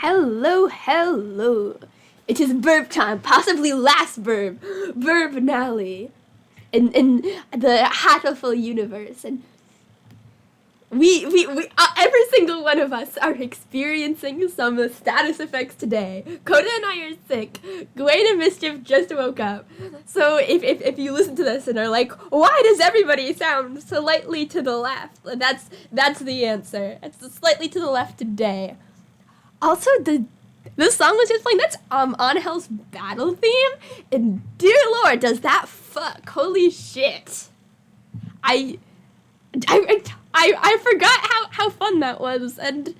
Hello, hello. It is burb time, possibly last burb. Burb finale. In the Hatoful universe. And we every single one of us are experiencing some status effects today. Coda and I are sick. Gawain and Mischief just woke up. So if you listen to this and are like, why does everybody sound slightly to the left? That's the answer. It's slightly to the left today. Also, this song was just playing. That's On Hell's battle theme, and dear Lord, does that fuck! Holy shit! I forgot how fun that was. And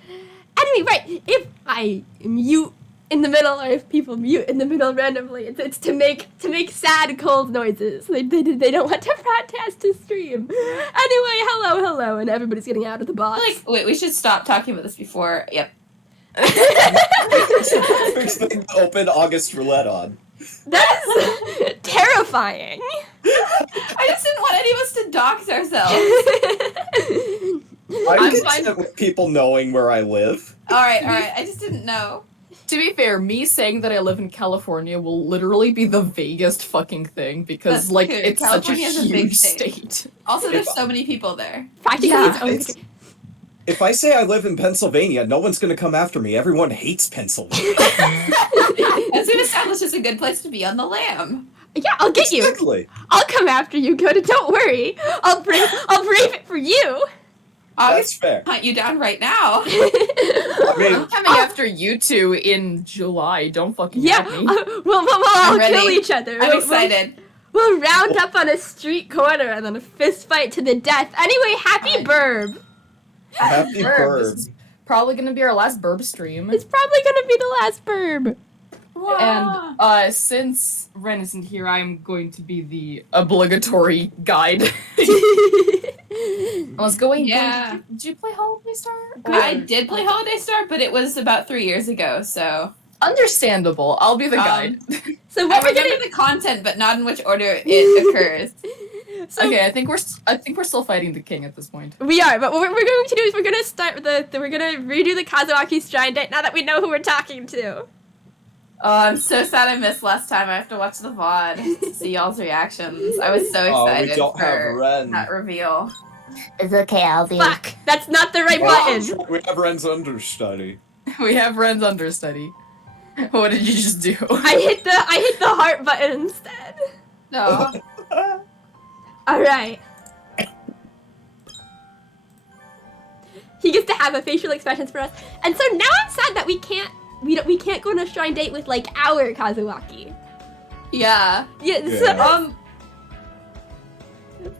anyway, right? If I mute in the middle, or if people mute in the middle randomly, it's to make sad cold noises. They don't want to broadcast to stream. Anyway, hello, and everybody's getting out of the box. Wait, we should stop talking about this before. Yep. Perfect thing to open August roulette on. That's terrifying. I just didn't want any of us to dox ourselves. I'm content with people knowing where I live. Alright. I just didn't know. To be fair, me saying that I live in California will literally be the vaguest fucking thing because, That's true. it's California's such a a big huge state. state. Also, there's so many people there. Practically Yeah, its own. If I say I live in Pennsylvania, no one's going to come after me. Everyone hates Pennsylvania. As we've established, it's a good place to be on the lam. Yeah, I'll get you. Exactly. I'll come after you, Coda. Don't worry. I'll brave it for you. That's fair. Hunt you down right now. I mean, I'm coming after you two in July. Don't fucking Yeah, at me. we'll all I'm ready. kill each other. I'm excited. We'll round up on a street corner and then a fist fight to the death. Anyway, happy burb. happy Burb. bird. This is probably gonna be our last burb stream. It's probably gonna be the last burb. Wow. And since Ren isn't here, I'm going to be the obligatory guide. Let's go in. Yeah. Did you play Holiday Star? I did play Holiday Star, but it was about 3 years ago, so... Understandable. I'll be the guide. So I what we're remember gonna the content, but not in which order it occurs. so Okay, I think we're still fighting the king at this point. we are, but what we're going to do is we're gonna start with we're gonna redo the Kazuaki Shrine Date now that we know who we're talking to. Oh, I'm so sad I missed last time. I have to watch the VOD to see y'all's reactions. I was so Oh, excited we don't have for Ren. that reveal. It's okay, I'll do. Fuck, that's not the right button. We have Ren's understudy. We have Ren's understudy. What did you just do? I hit the heart button instead. No. All right. He gets to have a facial expressions for us, and so now I'm sad that we can't go on a shrine date with like our Kazuaki. Yeah. Yeah. Yeah.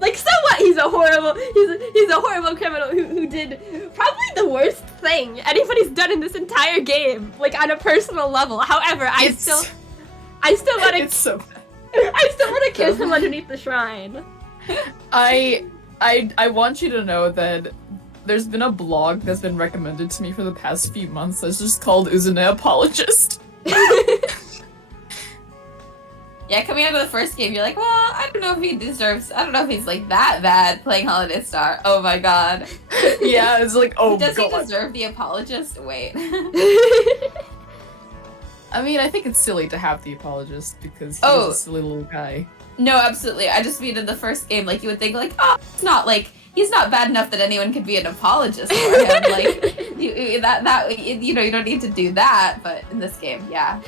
Like so what? He's a horrible criminal who did probably the worst thing anybody's done in this entire game, like on a personal level. However, I still want to It's so kiss him underneath the shrine. I want you to know that there's been a blog that's been recommended to me for the past few months that's just called Uzune Apologist. Yeah, coming out of the first game, you're like, well, I don't know if he's like that bad playing Holiday Star. Oh my god. Yeah, it's like, oh Does god. he deserve the apologist? Wait. I mean, I think it's silly to have the apologist because he's Oh. a silly little guy. No, absolutely. I just mean in the first game, like, you would think, like, oh, it's not like, he's not bad enough that anyone could be an apologist for him. Like, you don't need to do that, but in this game, yeah.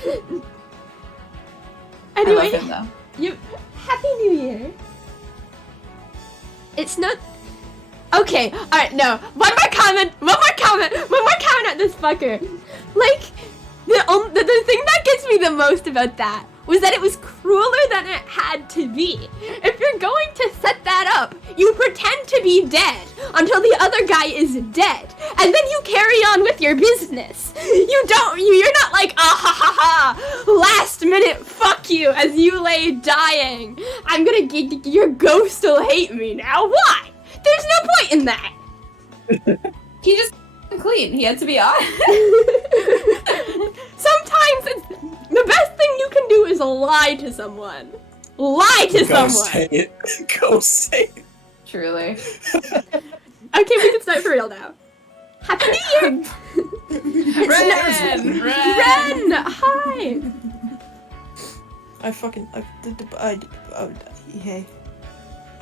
I Anyway, love him, though. Happy New Year. It's not. Okay, alright, no. One more comment at this fucker. Like, the thing that gets me the most about that was that it was crueler than it had to be. If you're going to set that up, you pretend to be dead until the other guy is dead, and then you carry on with your business. You're not like, ah ha ha ha, last minute fuck you as you lay dying. I'm gonna your ghost will hate me now. Why? There's no point in that. He just clean. He had to be on. Sometimes the best thing you can do is lie to someone. Lie to Go someone. say it. Go say it. Truly. Okay, we can start for real now. Happy New Year! Ren! Hi! Hey.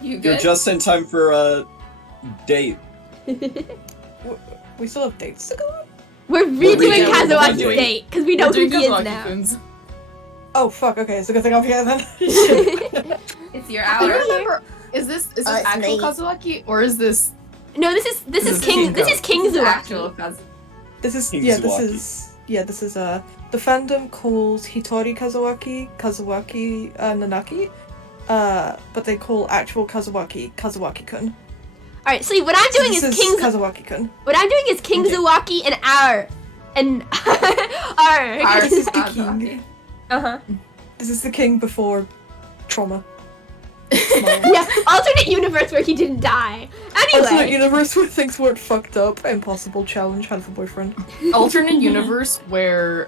You You're good? just in time for a date. We still have dates to go on? We're redoing redoing Kazuaki's Monday. date, because we know We're who doing he is Kazuaki now. Kun's. Oh, fuck, okay, it's a good thing I'm here then. It's your I don't hour. remember. Is this it's actual me. Kazuaki or is this? No, this is King It's actual Zuaki. Kazu. This is King this Zuaki. is the fandom calls Hitori Kazuaki Nanaki. But they call actual Kazuaki-kun. Alright, so what I'm doing This is King Kazuaki-kun. What I'm doing is King Okay. Zuaki and our This is the Kazuaki. king. Uh-huh. This is the king before trauma. Yeah, alternate universe where he didn't die. Alternate Anyway, universe where things weren't fucked up. Impossible challenge. Hatoful Boyfriend. Alternate universe where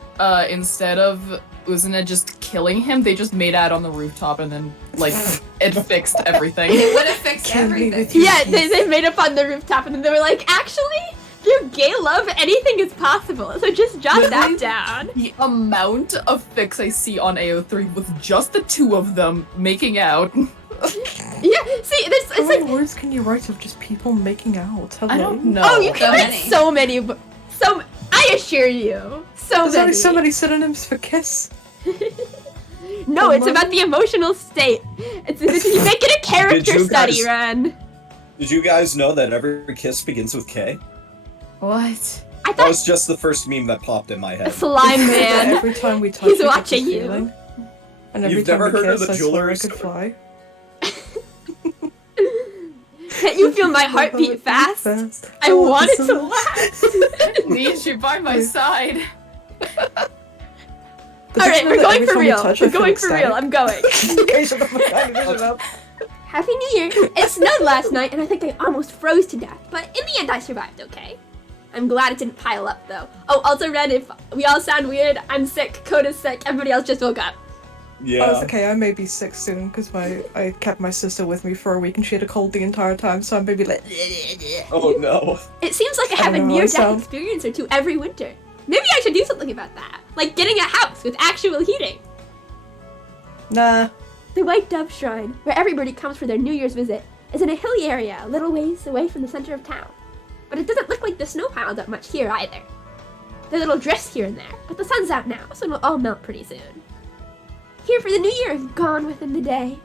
instead of Uzune just killing him, they just made out on the rooftop and then like it fixed everything. It would have fixed Kill me everything. with your yeah, teeth. they made up on the rooftop and then they were like, actually, through gay love, anything is possible. So just jot that Literally? down. The amount of fics I see on AO3 with just the two of them making out. Yeah, see, How it's many like, words can you write of just people making out? Hello? I don't know. oh, you can So write many. so many, I assure you, so There's many. only so many synonyms for kiss. No, it's Alone? about the emotional state. It's you make it a character Did you study, guys- Ren. Did you guys know that every kiss begins with K? What? I That thought was just the first meme that popped in my a head. slime man. Every time we touch, He's we get watching this you. feeling. And every You've time never we heard of kiss, the I swear I jewelry could store? fly. Can't you feel my heartbeat fast? I want it to last. Need you by my side. But All right, did you know we're that going every for time we real. touch, I We're feel going for real. ecstatic? I'm going. Okay, shut the fuck up, shut up. Happy New Year. It snowed last night, and I think I almost froze to death. But in the end, I survived. Okay. I'm glad it didn't pile up though. Oh, also, Ren, if we all sound weird, I'm sick. Coda's sick. Everybody else just woke up. Yeah. Oh, it's okay, I may be sick soon, because I kept my sister with me for a week and she had a cold the entire time, so I may be like... Oh no. It seems like I I have a don't know how I near-death sound. experience or two every winter. Maybe I should do something about that, like getting a house with actual heating. Nah. The White Dove Shrine, where everybody comes for their New Year's visit, is in a hilly area a little ways away from the center of town. But it doesn't look like the snow piled up much here either. There are little drifts here and there, but the sun's out now, so it'll all melt pretty soon. Here for the New Year is gone within the day.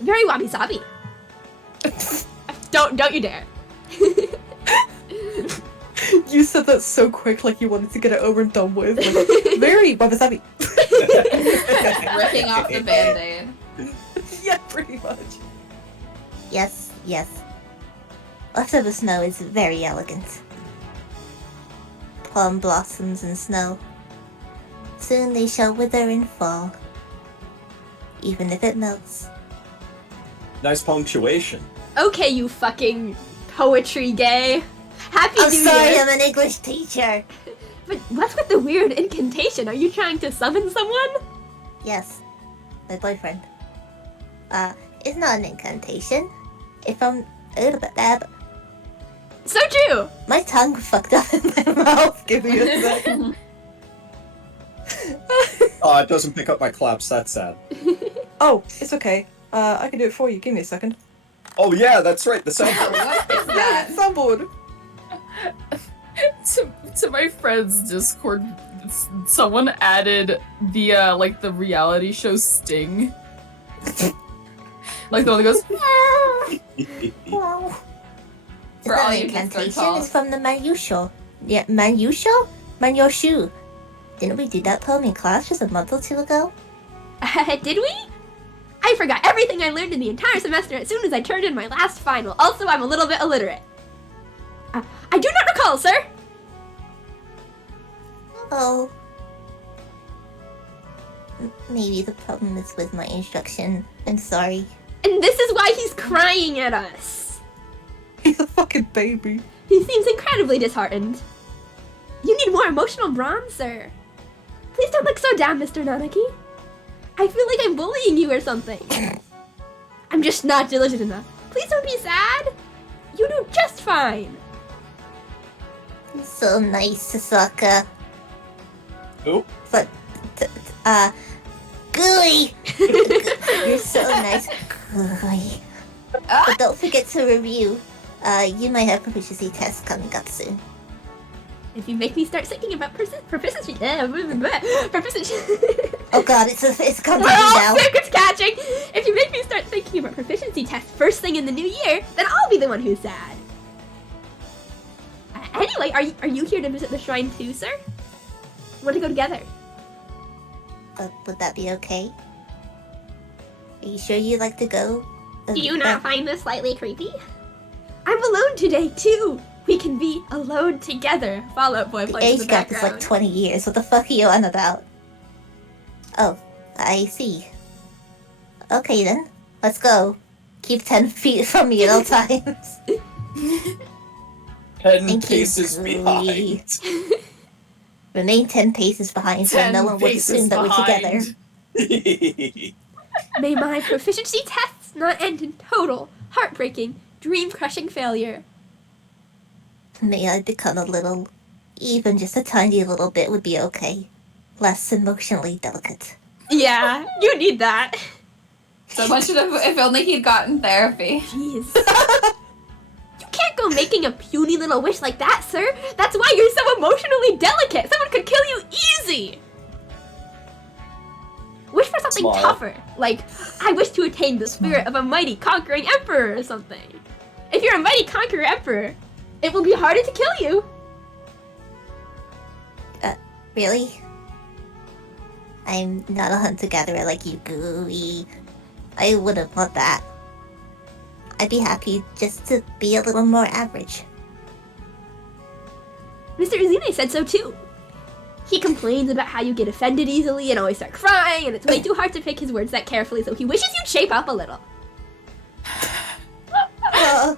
Very wabi-sabi. Don't you dare. You said that so quick, like you wanted to get it over and done with. Like, very wabi-sabi. Ripping off the band-aid. Yeah, pretty much. Yes, yes. Leftover snow is very elegant. Plum blossoms and snow. Soon they shall wither and fall. Even if it melts. Nice punctuation. Okay, you fucking poetry gay. Happy I'm New sorry, Year. I'm an English teacher. But what's with the weird incantation? Are you trying to summon someone? Yes, my boyfriend. It's not an incantation. If I'm a little bit bad, So true. my tongue fucked up in my mouth. Give me a second. Oh, it doesn't pick up my claps. That's sad. Oh, it's okay. I can do it for you. Give me a second. Oh yeah, that's right. The soundboard. What is Yeah, that? soundboard. To my friend's Discord, someone added the like the reality show Sting. Like the one that goes. Wow. It's For all not you an Discord incantation, calls. it's from the Manyusho. Yeah, Manyusho? Manyoshu. Didn't we do that poem in class just a month or two ago? Did we? I forgot everything I learned in the entire semester as soon as I turned in my last final. Also, I'm a little bit illiterate. I do not recall, sir. Oh. Maybe the problem is with my instruction. I'm sorry. And this is why he's crying at us. He's a fucking baby. He seems incredibly disheartened. You need more emotional bronze, sir. Please don't look so down, Mr. Nanaki. I feel like I'm bullying you or something. I'm just not diligent enough. Please don't be sad. You do just fine. So nice, Sasaka. Oop. But, Gooey! You're so nice, Gooey. But don't forget to review. You might have proficiency tests coming up soon. If you make me start thinking about proficiency, proficiency. Oh god, it's coming We're all now. sick, it's catching. If you make me start thinking about proficiency tests first thing in the new year, then I'll be the one who's sad. Anyway, are you here to visit the shrine too, sir? Want to go together? Would that be okay? Are you sure you'd like to go? Do you not find this slightly creepy? I'm alone today too. We can be alone together. Fall Out Boy The plays in the age gap is background. like 20 years. What the fuck are you on about? Oh, I see. Okay then, let's go. Keep 10 feet from me at all times. 10 Thank you, paces Gooey. behind. Remain 10 paces behind so 10 no one would assume paces that we're together. behind. May my proficiency tests not end in total, heartbreaking, dream-crushing failure. May I become a little, even just a tiny little bit would be okay. Less emotionally delicate. Yeah, you need that. Someone should have, if only he'd gotten therapy. Jeez. You can't go making a puny little wish like that, sir. That's why you're so emotionally delicate. Someone could kill you easy. Wish for something Smile. tougher. Like, I wish to attain the spirit of a mighty conquering emperor or something. If you're a mighty conqueror emperor, it will be harder to kill you. Really? I'm not a hunter-gatherer like you, Gooey. I wouldn't want that. I'd be happy just to be a little more average. Mr. Uzine said so too. He complains about how you get offended easily and always start crying, and it's way too hard to pick his words that carefully, so he wishes you'd shape up a little. Oh,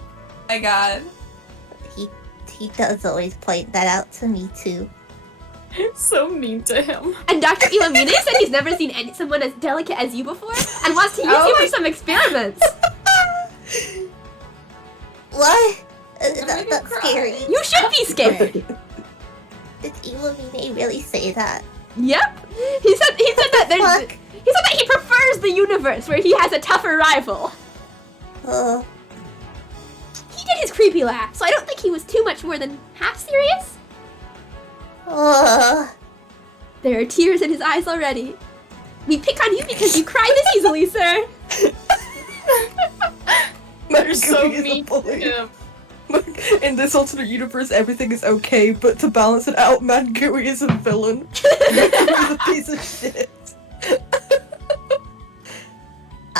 My god. he does always point that out to me too. So mean to him. And Dr. Iwamine said he's never seen someone as delicate as you before, and wants to use Oh you my- for some experiments. What? Don't make him That's cry. scary. You should be scared. Did Iwamine really say that? Yep. He said that there's. Fuck. He said that he prefers the universe where he has a tougher rival. Oh, He did his creepy laugh, so I don't think he was too much more than half serious. oh. There are tears in his eyes already. We pick on you because you cry this easily, sir. You're so Gooey is a mean to bully. him. In this alternate universe, everything is okay, but to balance it out, Man Gooey is a villain. Gooey is a piece of shit.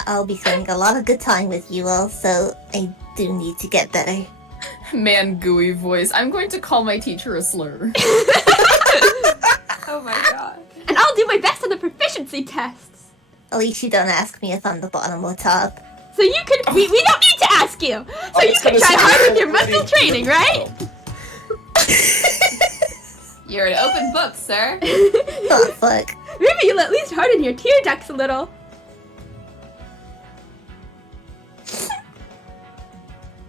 I'll be spending a lot of good time with you all, so I do need to get better. Man gooey voice. I'm going to call my teacher a slur. Oh my god. And I'll do my best on the proficiency tests. At least you don't ask me if I'm the bottom or top. So you could. We don't need to ask you. So I you was could gonna try say, hard with your what do you muscle training, do? right? You're an open book, sir. Oh, fuck. Maybe you'll at least harden your tear ducts a little.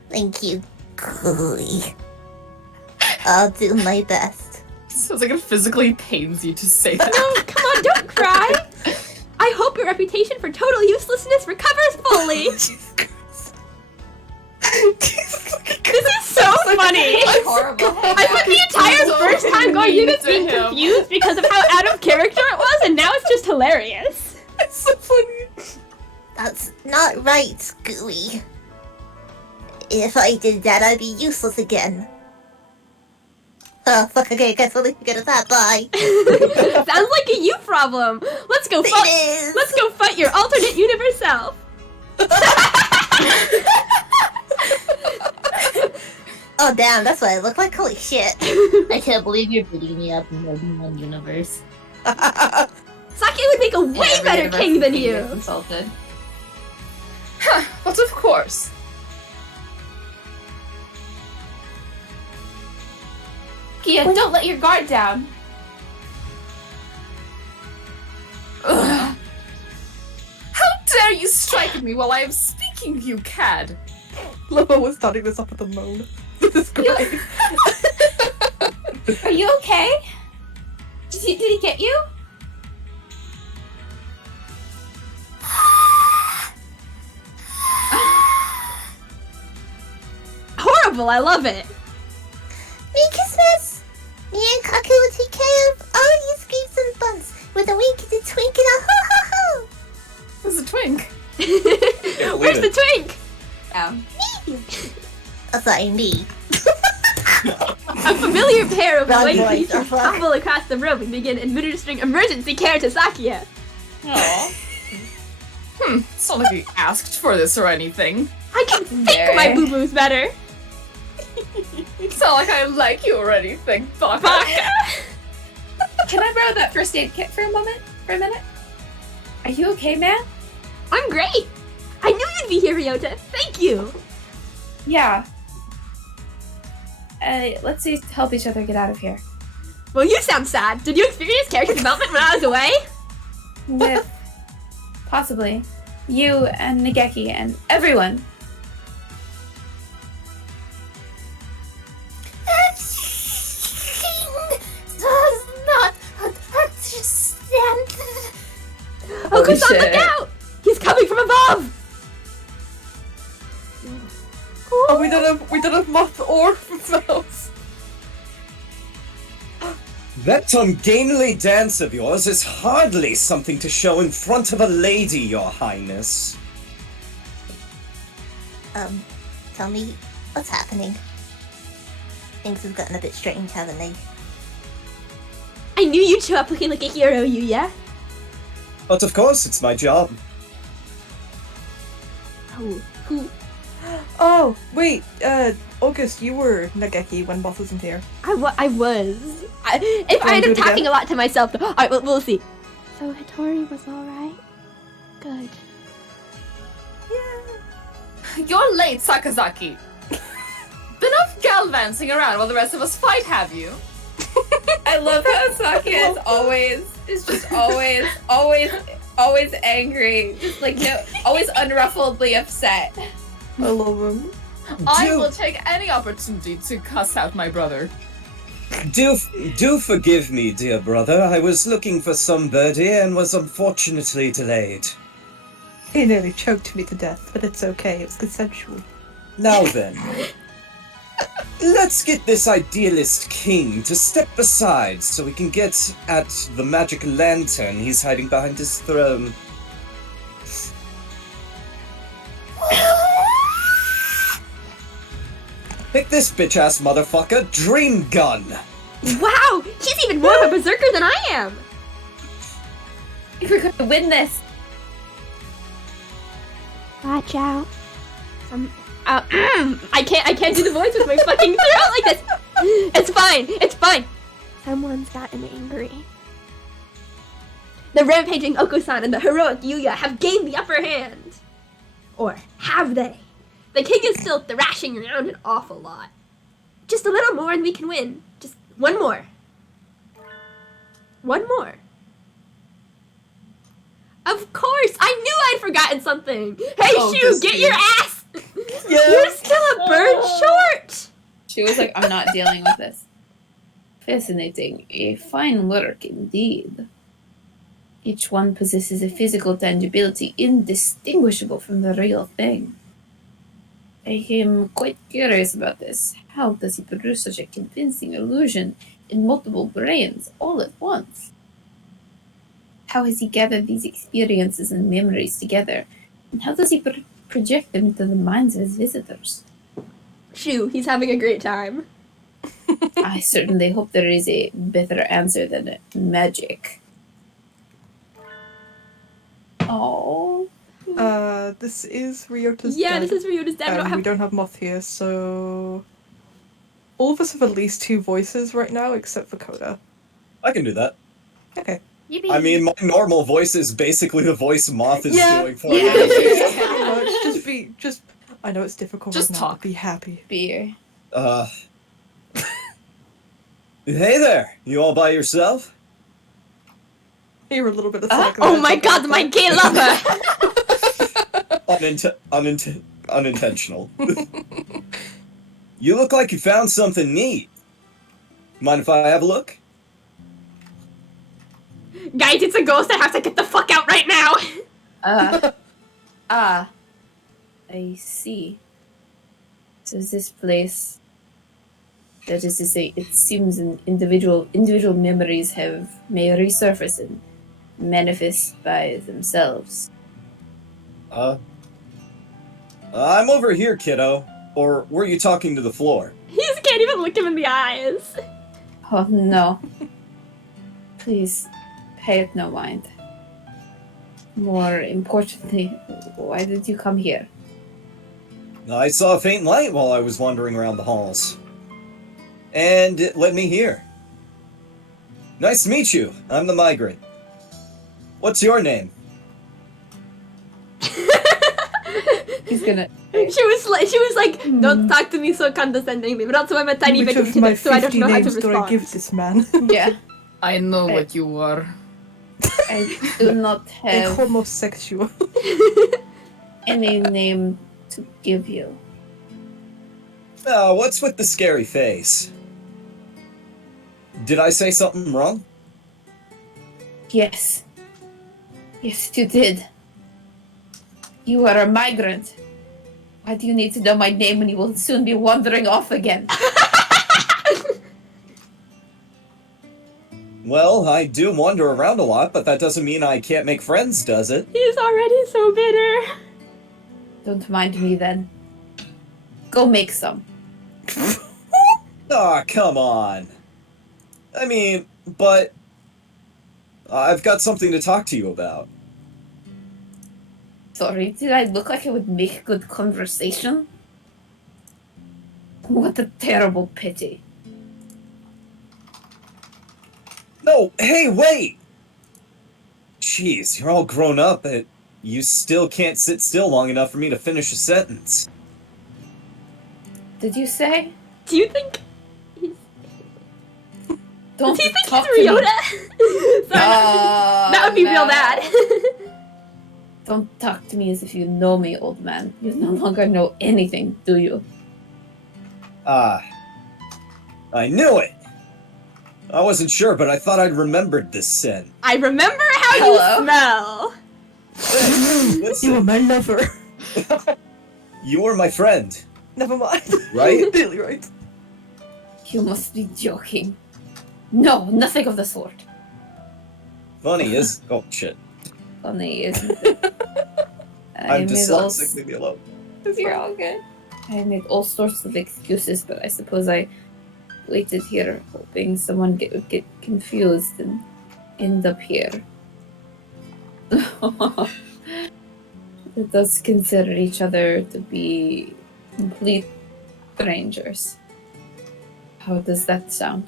Thank you, Gooey. I'll do my best. Sounds like it physically pains you to say that. No, come on, don't cry. I hope your reputation for total uselessness recovers fully. This is so funny. It's horrible. I spent the entire So first time going through this mean being to him. confused because of how out of character it was, and now it's just hilarious. It's so funny. That's not right, Gooey. If I did that, I'd be useless again. Oh, fuck, okay, guess we'll leave it at that, bye. Sounds like a you problem. Let's go fight. It is! Let's go fight your alternate universe self. Oh, damn, that's what I look like? Holy shit. I can't believe you're beating me up in more than one universe. Sake would make a way Every better universe king is than being you. Insulted. But of course. Kia, don't let your guard down. Ugh. How dare you strike at me while I am speaking, you cad? Love was starting this off with a moan. This is great. Are you okay? Did he get you? Horrible, I love it. Merry Christmas! Me and Kaku will take care of all your scrapes and bumps with a wink and a twink and a ho ho ho! There's a twink. Where's the twink? Yeah. Oh, sorry, me. A familiar pair of Wrong white voice, creatures fuck. tumble across the room and begin administering emergency care to Sakia. Aww. It's not like we asked for this or anything. I can think my boo-boos better. It's not like I like you or anything, Baka. Can I borrow that first aid kit for a minute? Are you okay, man? I'm great. I knew you'd be here, Ryota. Thank you. Yeah. Let's help each other get out of here. Well, you sound sad. Did you experience character development when I was away? With possibly you and Nageki and everyone. Does not understand. Okusan, look shit. out! He's coming from above. Oh, we don't have moth or mouse. That ungainly dance of yours is hardly something to show in front of a lady, Your Highness. Tell me what's happening. Things have gotten a bit strange, haven't they? I knew you'd show up looking like a hero, Yuya. But of course, it's my job. Oh, who? Oh, wait, August, you were Nageki when Moth wasn't here. I was. If I Wanna end do up it talking again? a lot to myself, though. Alright, we'll see. So Hattori was alright? Good. You're late, Sakazaki. Been off galvancing around while the rest of us fight, have you? I love how Sakia is just always angry. Just like always unruffledly upset. I love him. I Do- will take any opportunity to cuss out my brother. Do forgive me, dear brother. I was looking for some birdie and was unfortunately delayed. He nearly choked me to death, but it's okay, it was consensual. Now then, let's get this idealist king to step aside so we can get at the magic lantern he's hiding behind his throne. Pick this bitch-ass motherfucker, Dream Gun! Wow! He's even more of a berserker than I am! We're gonna win this. Watch out. I can't do the voice with my fucking throat like this! It's fine! Someone's gotten angry. The rampaging Okusan and the heroic Yuya have gained the upper hand! Or have they? The king is still thrashing around an awful lot. Just a little more and we can win. Just one more. One more. Of course! I knew I'd forgotten something! Hey, Oh, Shu, this get dude. your ass! Yeah. You're still a bird short! She was like, I'm not dealing with this. Fascinating. A fine work indeed. Each one possesses a physical tangibility indistinguishable from the real thing. I am quite curious about this. How does he produce such a convincing illusion in multiple brains all at once? How has he gathered these experiences and memories together? And how does he project them into the minds of his visitors? Shu, he's having a great time. I certainly hope there is a better answer than magic. Oh. This is Ryota's Yeah, dad. this is Ryota's dad. We don't have Moth here, so... All of us have at least 2 voices right now, except for Coda. I can do that. Okay. I mean, my normal voice is basically the voice Moth is Yeah. doing for Yeah. me. Just I know it's difficult Just right now, talk. but be happy. Beer. Hey there! You all by yourself? You're a little bit of Oh my god, my gay lover! Unintentional. You look like you found something neat. Mind if I have a look? Guys, it's a ghost. I have to get the fuck out right now. I see. So this place, that is to say, it seems an individual memories may resurface and manifest by themselves. I'm over here, kiddo. Or were you talking to the floor? He just can't even look him in the eyes. Oh no. Please, pay it no mind. More importantly, why did you come here? I saw a faint light while I was wandering around the halls. And it led me here. Nice to meet you. I'm the migrant. What's your name? He's gonna... She was like, don't talk to me so condescendingly, but also I'm a tiny bit Which of my intimate, so I don't 50 know how to names do I respond. give this man? Yeah. I know what you are. I do not A have homosexual. any name to give you. Oh, what's with the scary face? Did I say something wrong? Yes. Yes, you did. You are a migrant. Why do you need to know my name when you will soon be wandering off again? Well, I do wander around a lot, but that doesn't mean I can't make friends, does it? He's already so bitter. Don't mind me then. Go make some. Aw, come on. I mean, but... I've got something to talk to you about. Sorry, did I look like I would make good conversation? What a terrible pity. No, hey, wait! Jeez, you're all grown up, but you still can't sit still long enough for me to finish a sentence. Did you say? Do you think Don't does he think talk he's to me. Ryota? Sorry, that would be real no. bad. Don't talk to me as if you know me, old man. You no longer know anything, do you? Ah. I knew it! I wasn't sure, but I thought I'd remembered this sin. I remember how Hello? you smell. Hey, listen, You were my lover. you were my friend, Never mind. right? Really right. You must be joking. No, nothing of the sort. Funny is... Oh, shit. Funny, isn't it? I'm made all dyslexic, leave me alone. You're all good. I made all sorts of excuses, but I suppose I waited here hoping someone would get confused and end up here. Let us consider each other to be complete strangers. How does that sound?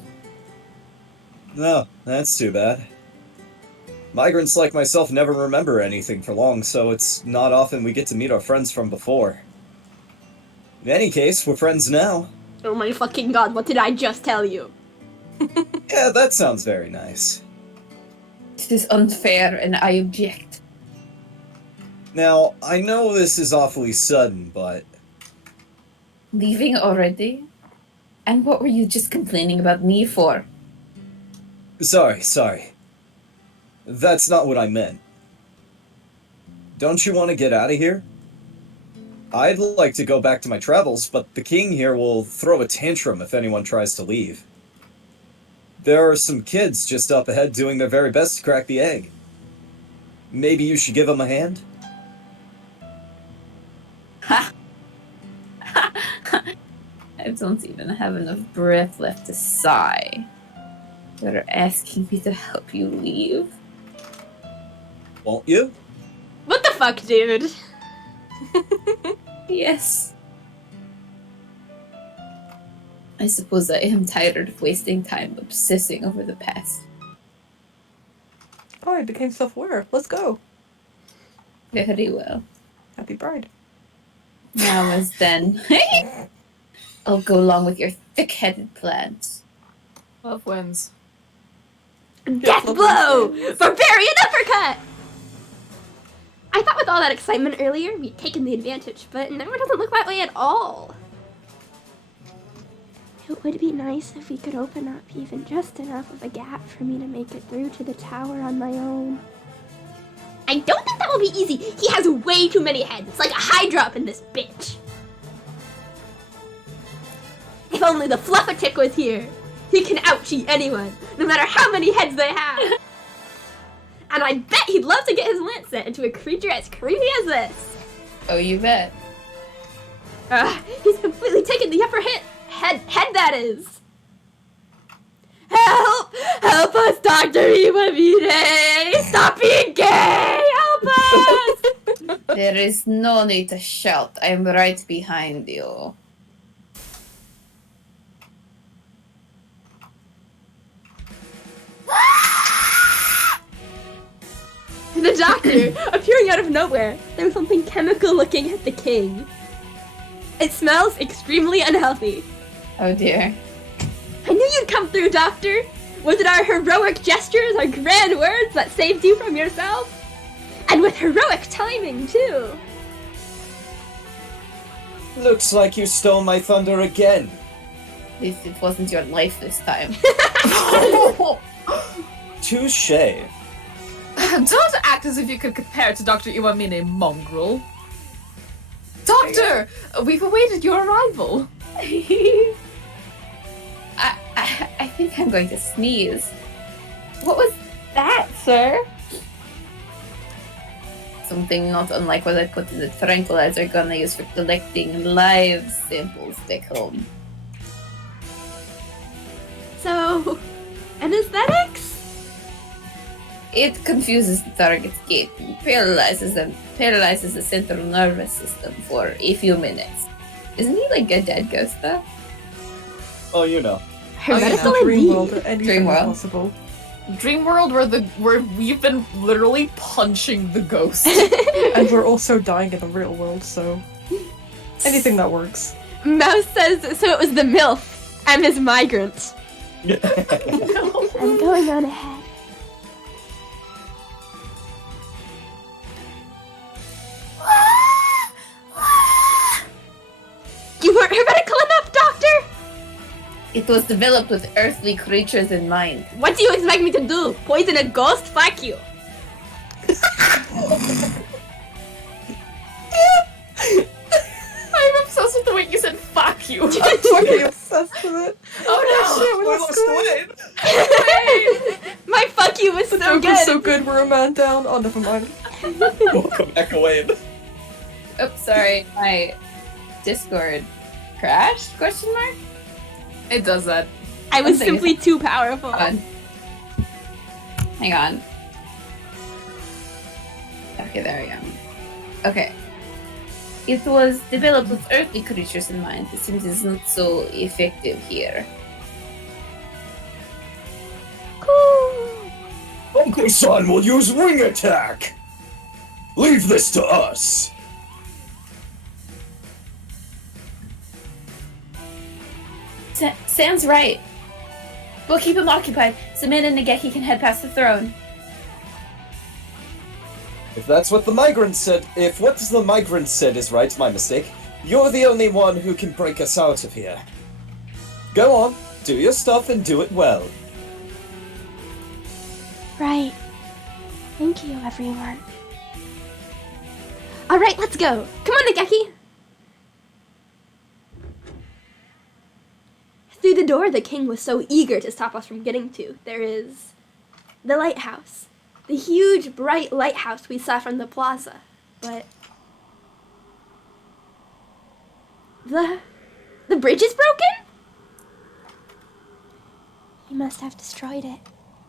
No, that's too bad. Migrants like myself never remember anything for long, so it's not often we get to meet our friends from before. In any case, we're friends now. Oh my fucking god, what did I just tell you? Yeah, that sounds very nice. This is unfair and I object. Now, I know this is awfully sudden, but... Leaving already? And what were you just complaining about me for? Sorry. That's not what I meant. Don't you want to get out of here? I'd like to go back to my travels, but the king here will throw a tantrum if anyone tries to leave. There are some kids just up ahead doing their very best to crack the egg. Maybe you should give them a hand? Ha! I don't even have enough breath left to sigh. You're asking me to help you leave? Won't you? What the fuck, dude? Yes. I suppose I am tired of wasting time obsessing over the past. Oh, I became self-aware. Let's go. Very well. Happy Bride. Now as then, I'll go along with your thick-headed plans. Love wins. Death blow! Barbarian uppercut! I thought with all that excitement earlier, we'd taken the advantage, but now it doesn't look that way at all. It would be nice if we could open up even just enough of a gap for me to make it through to the tower on my own. I don't think that will be easy. He has way too many heads. It's like a hydra up in this bitch. If only the Fluffatic was here. He can out-cheat anyone, no matter how many heads they have. And I bet he'd love to get his lance set into a creature as creepy as this. Oh, you bet. He's completely taken the upper head that is. Help! Help us, Dr. Iwamine! Stop being gay! Help us! There is no need to shout. I am right behind you. The doctor, appearing out of nowhere, there was something chemical looking at the king. It smells extremely unhealthy. Oh dear. I knew you'd come through, Doctor! Was it our heroic gestures, our grand words that saved you from yourself? And with heroic timing, too! Looks like you stole my thunder again. At least it wasn't your life this time. Touche. Don't act as if you could compare to Dr. Iwamine, mongrel. Doctor! We've awaited your arrival. I think I'm going to sneeze. What was that, sir? Something not unlike what I put in the tranquilizer gun I use for collecting live samples back home. So, anesthetics? It confuses the target's gait and paralyzes the central nervous system for a few minutes. Isn't he like a dead ghost though? Oh, you know. Heretical Dreamworld, indeed. anything Dreamworld. possible. Dreamworld where we've been literally punching the ghost. And we're also dying in the real world, so anything that works. Mouse says, so it was the MILF. I'm his migrant. I'm going on ahead. You weren't heretical enough, Doctor! It was developed with earthly creatures in mind. What do you expect me to do? Poison a ghost? Fuck you. I'm obsessed with the way you said fuck you. I'm fucking obsessed with it. Oh no! My fuck you was The so joke good. was so good, we're a man down. Oh, never mind. Welcome back away. Oops, sorry, my Discord crashed? Question mark? It does that. I was Something simply too powerful. Hang on. Okay, there we go. Okay. It was developed with earthly creatures in mind. It seems it's not so effective here. Cool. Uncle Son will use wing attack. Leave this to us. Sounds right. We'll keep him occupied so Mann and Nageki can head past the throne. If that's what the migrant said, if what the migrant said is right, my mistake, you're the only one who can break us out of here. Go on, do your stuff and do it well. Right. Thank you, everyone. Alright, let's go. Come on, Nageki. Through the door the king was so eager to stop us from getting to, there is the lighthouse. The huge, bright lighthouse we saw from the plaza. But the bridge is broken? He must have destroyed it.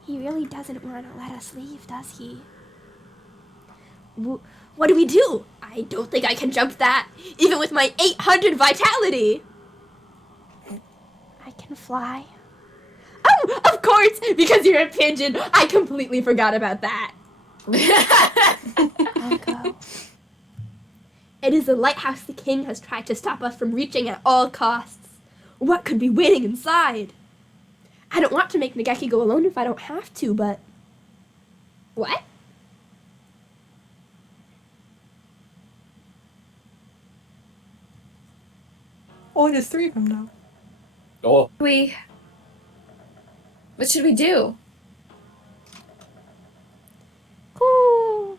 He really doesn't want to let us leave, does he? What do we do? I don't think I can jump that, even with my 800 vitality. I can fly. Oh, of course, because you're a pigeon. I completely forgot about that. I'll go. It is the lighthouse the king has tried to stop us from reaching at all costs. What could be waiting inside? I don't want to make Nageki go alone if I don't have to, but... What? Oh, there's 3 of them now. Oh, What should we do? Ooh.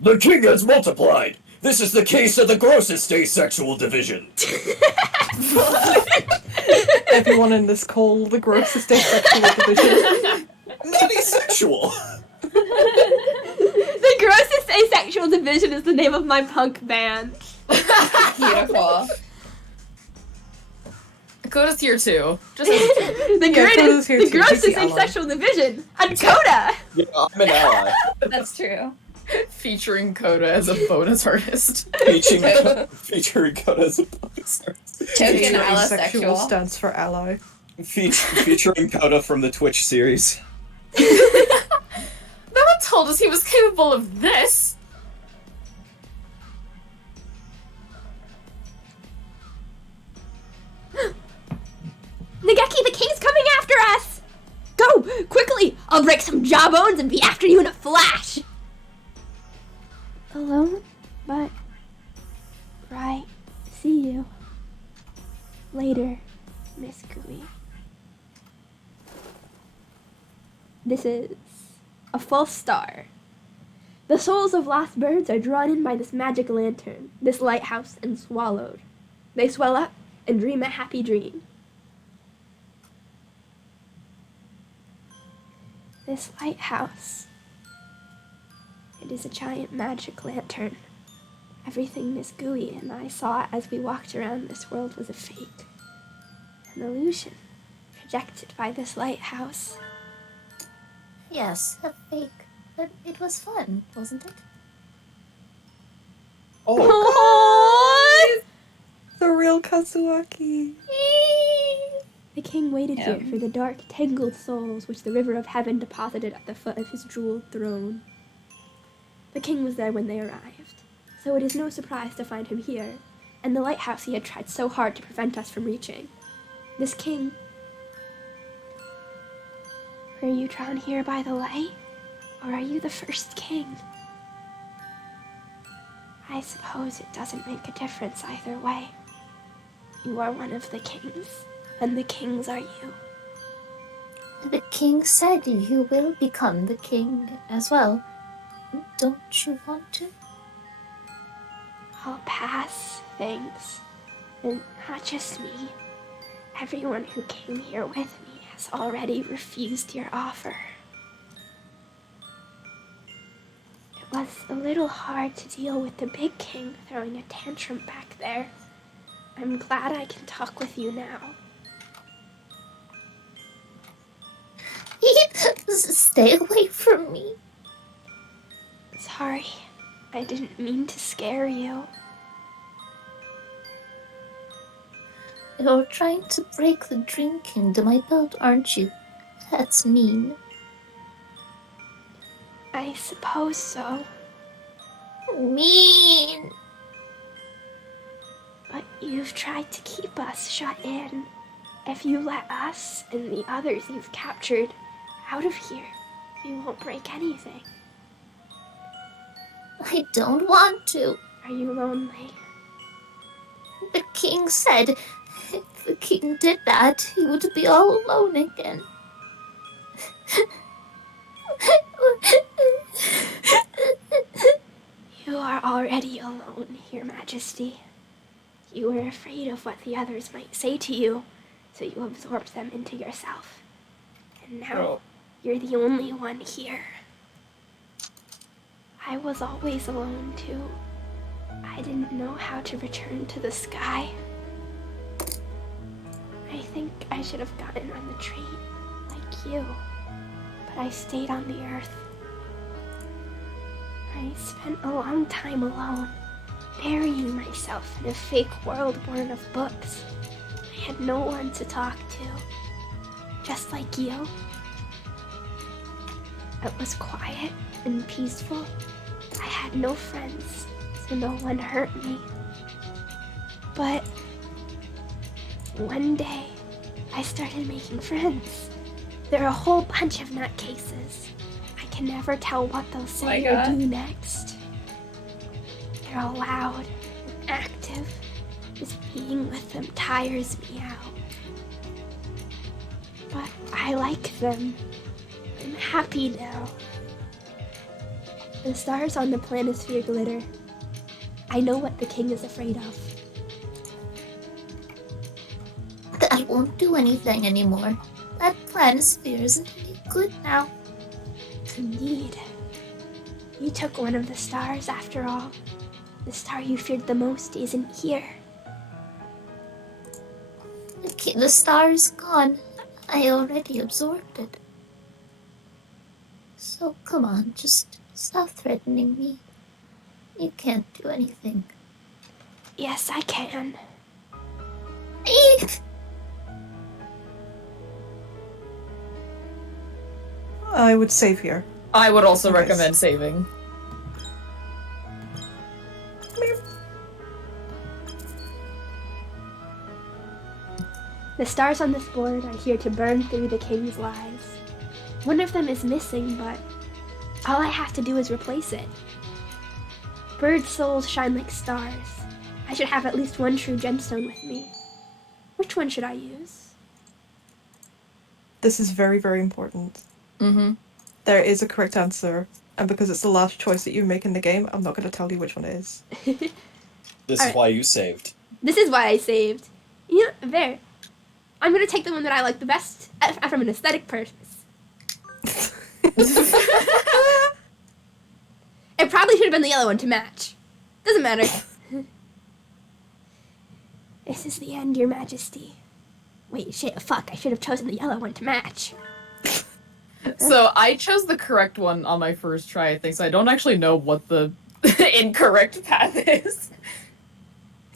the king has multiplied! This is the case of the grossest asexual division. Everyone in this call, the grossest asexual division. Not asexual! The grossest asexual division is the name of my punk band. Beautiful. Coda's here too. Just The Coda's here too, grossest she's the ally. asexual division. And Coda. Yeah, I'm an ally. That's true. featuring Coda as a bonus artist. Featuring Coda as a bonus artist. Token Asexual allosexual. stands for ally. Featuring Coda from the Twitch series. No one told us he was capable of this. Nageki, the king's coming after us! Go! Quickly! I'll break some jawbones and be after you in a flash! Alone? But... Right. See you. Later, Miss Gooey. This is... a false star. The souls of lost birds are drawn in by this magic lantern, this lighthouse, and swallowed. They swell up and dream a happy dream. This lighthouse. It is a giant magic lantern. Everything Miss Gooey and I saw as we walked around this world was a fake. An illusion, projected by this lighthouse. Yes, a fake. But it was fun, wasn't it? Oh, The real Kazuaki. The king waited here for the dark, tangled souls which the river of heaven deposited at the foot of his jeweled throne. The king was there when they arrived, so it is no surprise to find him here, and the lighthouse he had tried so hard to prevent us from reaching. This king... Were you drawn here by the light, or are you the first king? I suppose it doesn't make a difference either way. You are one of the kings. And the kings are you. The king said you will become the king as well. Don't you want to? I'll pass, thanks. And not just me. Everyone who came here with me has already refused your offer. It was a little hard to deal with the big king throwing a tantrum back there. I'm glad I can talk with you now. Stay away from me. Sorry, I didn't mean to scare you. You're trying to break the Dream Kingdom I built, aren't you? That's mean. I suppose so, Mean! but you've tried to keep us shut in. If you let us and the others you've captured out of here, we won't break anything. I don't want to. Are you lonely? The king said if the king did that, he would be all alone again. You are already alone, Your Majesty. You were afraid of what the others might say to you, so you absorbed them into yourself. And now, you're the only one here. I was always alone, too. I didn't know how to return to the sky. I think I should have gotten on the train, like you. But I stayed on the earth. I spent a long time alone, burying myself in a fake world born of books. I had no one to talk to, just like you. It was quiet and peaceful. I had no friends, so no one hurt me. But one day, I started making friends. There are a whole bunch of nutcases. I can never tell what they'll say or do next. They're all loud and active. Just being with them tires me out. But I like them. I'm happy now. The stars on the planisphere glitter. I know what the king is afraid of. That won't do anything anymore. That planisphere isn't any good now. Indeed. You took one of the stars after all. The star you feared the most isn't here. The star is gone. I already absorbed it. So come on, just stop threatening me. You can't do anything. Yes, I can. Eek! I would save here. I would also Okay. recommend saving. The stars on this board are here to burn through the king's lies. One of them is missing, but all I have to do is replace it. Bird souls shine like stars. I should have at least one true gemstone with me. Which one should I use? This is very, very important. Mm-hmm. There is a correct answer, and because it's the last choice that you make in the game, I'm not going to tell you which one it is. This is Alright. why you saved. This is why I saved. You know, there. I'm gonna take the one that I like the best from an aesthetic purpose. It probably should have been the yellow one to match. Doesn't matter. This is the end, Your Majesty. Wait, shit, fuck, I should have chosen the yellow one to match. So I chose the correct one on my first try, I think, so I don't actually know what the incorrect path is.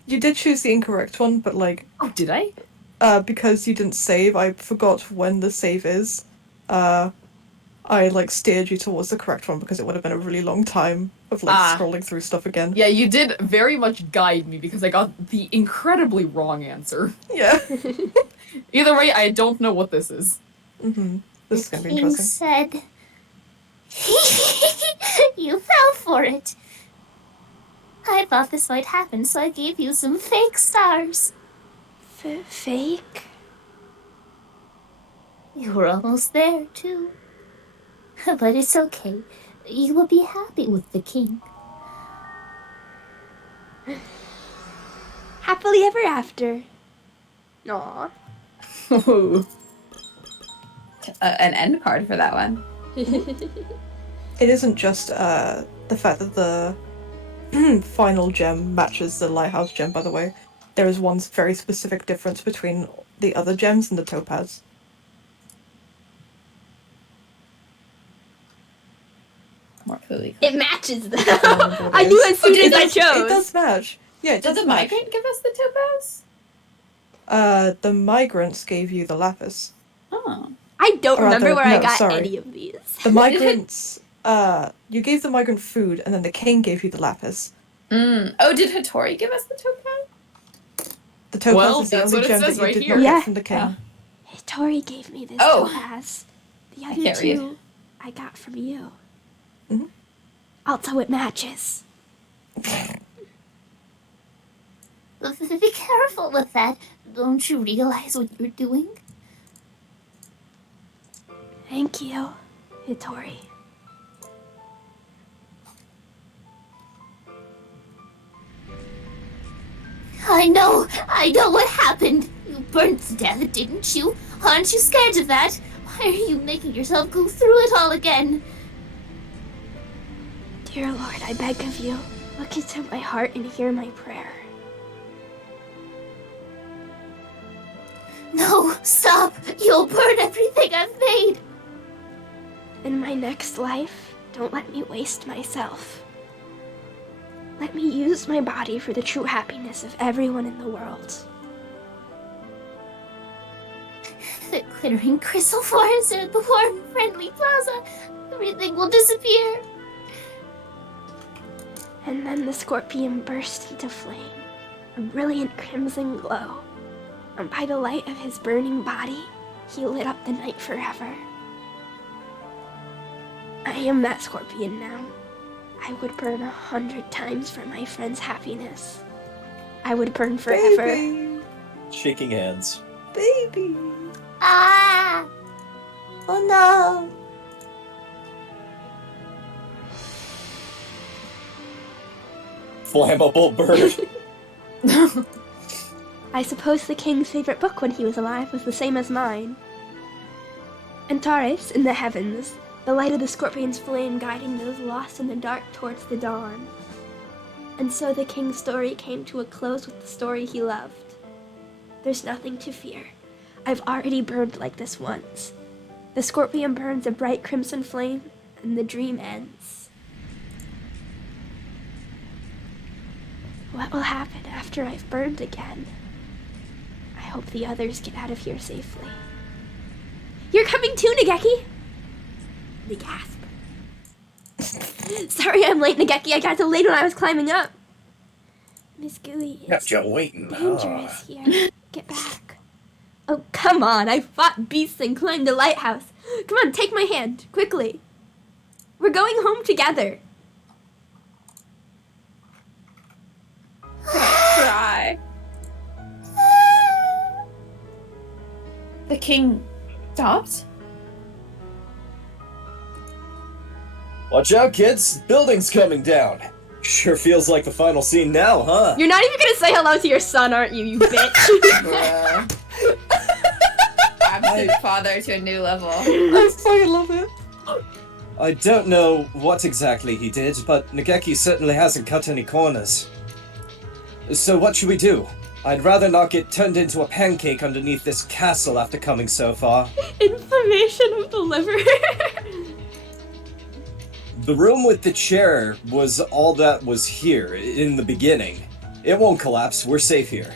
You did choose the incorrect one, but like, Oh, did I? because you didn't save, I forgot when the save is. I like steered you towards the correct one because it would have been a really long time of like scrolling through stuff again. Yeah, you did very much guide me because I got the incredibly wrong answer. Yeah. Either way, I don't know what this is. Mm-hmm. This is The gonna be king interesting. said, "You fell for it. I thought this might happen, so I gave you some fake stars. Fake? You were almost there, too. But it's okay. You will be happy with the king." Happily ever after. Aww. An end card for that one. It isn't just the fact that the final gem matches the lighthouse gem, by the way. There is one very specific difference between the other gems and the topaz. More clearly. It matches them. I don't know what I it knew is. as soon as I It chose. does match. Yeah, it Did does the match. migrant give us the topaz? The migrants gave you the lapis. Oh. I don't Or remember rather, where I no, got sorry. any of these. The migrants, you gave the migrant food, and then the king gave you the lapis. Oh, did Hattori give us the topaz? The topaz Well, is the that's only what it gem that says you right did here. not Yeah. get from the king. Yeah. Tori gave me this Oh. topaz. The I other can't two read. I got from you. Mhm. Also, it matches. Be careful with that. Don't you realize what you're doing? Thank you, Hitori. I know what happened. You burned to death, didn't you? Aren't you scared of that? Why are you making yourself go through it all again? Dear Lord, I beg of you, look into my heart and hear my prayer. No, stop! You'll burn everything I've made! In my next life, don't let me waste myself. Let me use my body for the true happiness of everyone in the world. The glittering crystal forest and the warm, friendly plaza. Everything will disappear. And then the scorpion burst into flame, a brilliant crimson glow. And by the light of his burning body, he lit up the night forever. I am that scorpion now. I would burn 100 times for my friend's happiness. I would burn forever. Baby! Shaking hands. Baby! Ah! Oh no! Flammable bird. I suppose the king's favorite book when he was alive was the same as mine. Antares, in the heavens, the light of the scorpion's flame guiding those lost in the dark towards the dawn. And so the king's story came to a close with the story he loved. There's nothing to fear. I've already burned like this once. The scorpion burns a bright crimson flame, and the dream ends. What will happen after I've burned again? I hope the others get out of here safely. You're coming too, Nageki? The gasp. Sorry I'm late, Nageki. I got delayed when I was climbing up. Miss Gooey, it's Kept you waiting. dangerous here. Get back. Oh, come on. I fought beasts and climbed a lighthouse. Come on, take my hand. Quickly. We're going home together. Cry. The king stopped? Watch out, kids. Building's coming down. Sure feels like the final scene now, huh? You're not even gonna say hello to your son, aren't you, you bitch? Absent father to a new level. I fucking love it. I don't know what exactly he did, but Nageki certainly hasn't cut any corners. So what should we do? I'd rather not get turned into a pancake underneath this castle after coming so far. Inflammation of the liver. The room with the chair was all that was here in the beginning. It won't collapse, we're safe here.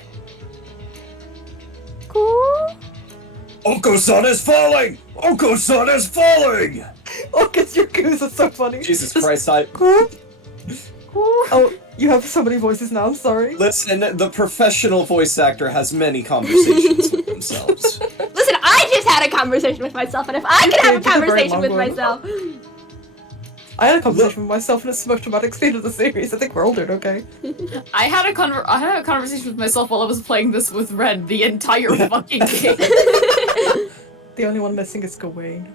Cool. Oko-san is falling! Oko-san is falling! Oh, because your goose are so funny. Jesus Just- Christ, I... Oh, you have so many voices now, I'm sorry. Listen, the professional voice actor has many conversations with themselves. Listen, I just had a conversation with myself, and if I can have a did, you did a very conversation with long one. myself... I had a conversation with myself in the most traumatic scene of the series. I think we're all doing okay. I had a conversation with myself while I was playing this with Red the entire fucking game. The only one missing is Gawain.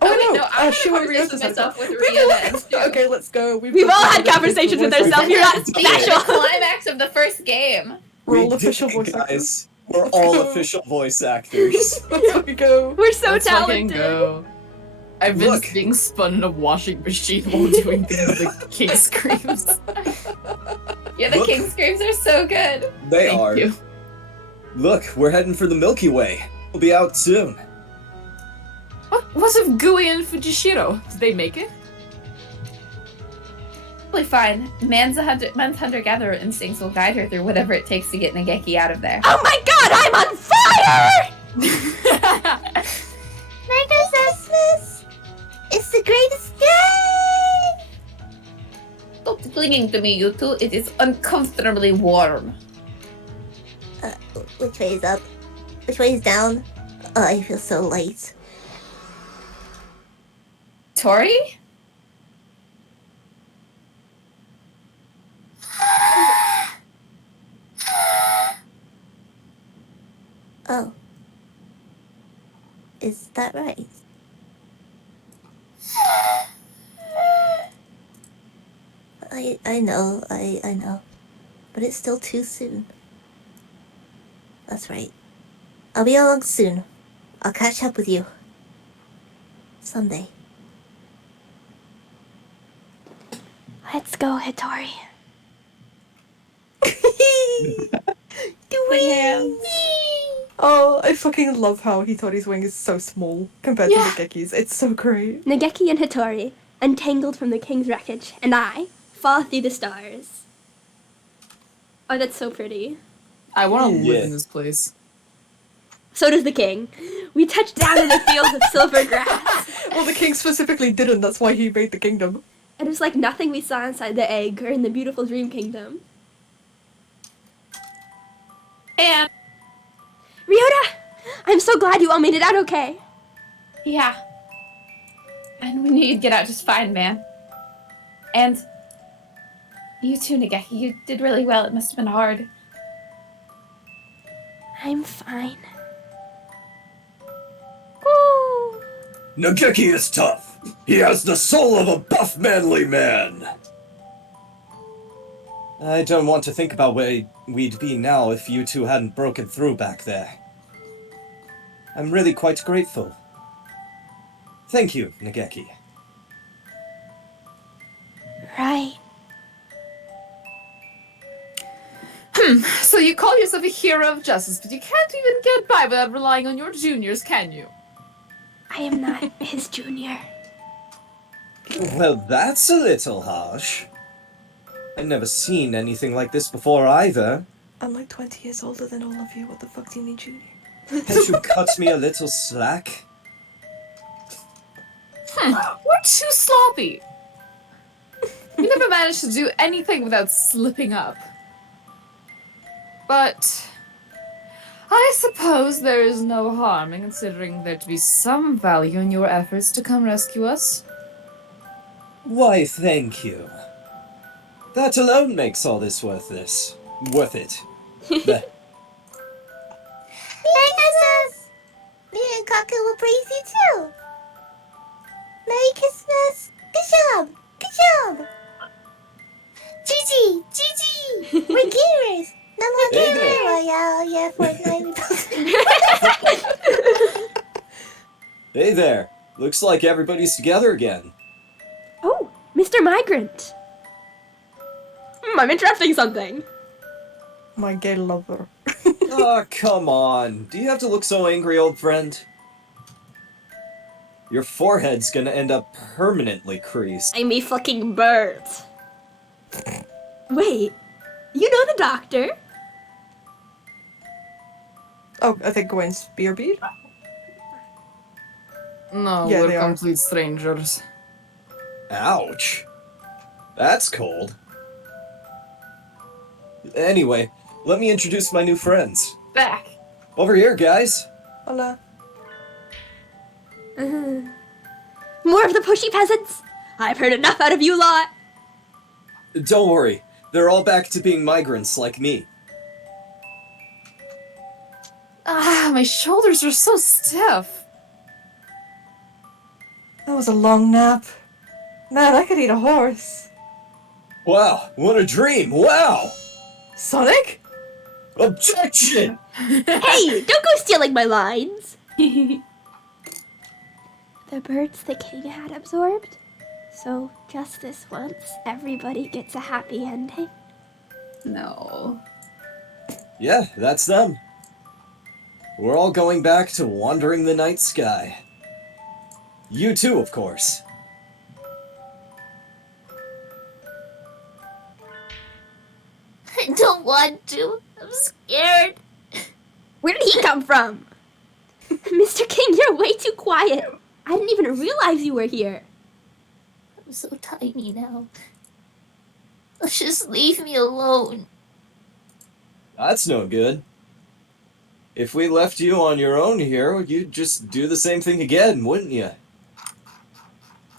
Oh, Oh, wait, no, I had a Shua and conversation Ryota's with myself had a- with Rihanna and Stu. Okay, let's go. We've all had conversations with ourselves. You're not The special. climax of the first game. We're all We official did it, voice actors. guys. We're all official voice actors. Let's fucking go. We're so Let's fucking talented. go. I've been Look. being spun in a washing machine while doing the king screams. Yeah, the Look. king screams are so good. They Thank are. you. Look, we're heading for the Milky Way. We'll be out soon. What of Gui and Fujishiro? Did they make it? Totally fine. Mann's hunter-gatherer instincts will guide her through whatever it takes to get Nageki out of there. Oh my god, I'm on fire! Merry Christmas! It's the greatest day! Stop clinging to me, you two. It is uncomfortably warm. Which way is up? Which way is down? Oh, I feel so light. Tori? Oh. Is that right? I know, I know. But it's still too soon. That's right. I'll be along soon. I'll catch up with you. Someday. Let's go, Hitori. Oh, I fucking love how Hitori's wing is so small compared to Nageki's. It's so great. Nageki and Hitori, untangled from the king's wreckage, and I fall through the stars. Oh, that's so pretty. I want to live Yeah. in this place. So does the king. We touched down in a field of silver grass. Well, the king specifically didn't, that's why he made the kingdom. And it was like nothing we saw inside the egg or in the beautiful dream kingdom. And Ryota! I'm so glad you all made it out okay. yeah. And we need to get out just fine, man. And you too, Nageki. You did really well. It must have been hard. I'm fine. Nageki is tough. He has the soul of a buff, manly man. I don't want to think about where we'd be now if you two hadn't broken through back there. I'm really quite grateful. Thank you, Nageki. Right. So you call yourself a hero of justice, but you can't even get by without relying on your juniors, can you? I am not his junior. Well, that's a little harsh. I've never seen anything like this before either. I'm like 20 years older than all of you. What the fuck do you mean, Junior? Can't you cut me a little slack? We're too sloppy. We never managed to do anything without slipping up. But I suppose there is no harm in considering there to be some value in your efforts to come rescue us. Why, thank you. That alone makes all this worth it. Merry Christmas! Me and Kaku will praise you too. Merry Christmas! Good job! Good job! GG! We're gamers! No more Hey gamer there. royale. Yeah, Fortnite. Hey there. Looks like everybody's together again. Oh, Mr. Migrant. I'm interrupting something. My gay lover. Ah, come on. Do you have to look so angry, old friend? Your forehead's gonna end up permanently creased. I'm a fucking bird. Wait, you know the doctor? Oh, I think Gawain's Beerbeard? No, Yeah, we're they are. complete strangers. Ouch. That's cold. Anyway, let me introduce my new friends. Back. Over here, guys. Hola. More of the pushy peasants? I've heard enough out of you lot. Don't worry. They're all back to being migrants like me. Ah, my shoulders are so stiff. That was a long nap. Man, I could eat a horse. Wow, what a dream! Wow! Sonic? Objection! Hey, don't go stealing my lines. The birds the king had absorbed. So just this once, everybody gets a happy ending. No. Yeah, that's them. We're all going back to wandering the night sky. You too, of course. I don't want to. I'm scared. Where did he come from? Mr. King, you're way too quiet. I didn't even realize you were here. I'm so tiny now. Just leave me alone. That's no good. If we left you on your own here, you'd just do the same thing again, wouldn't you?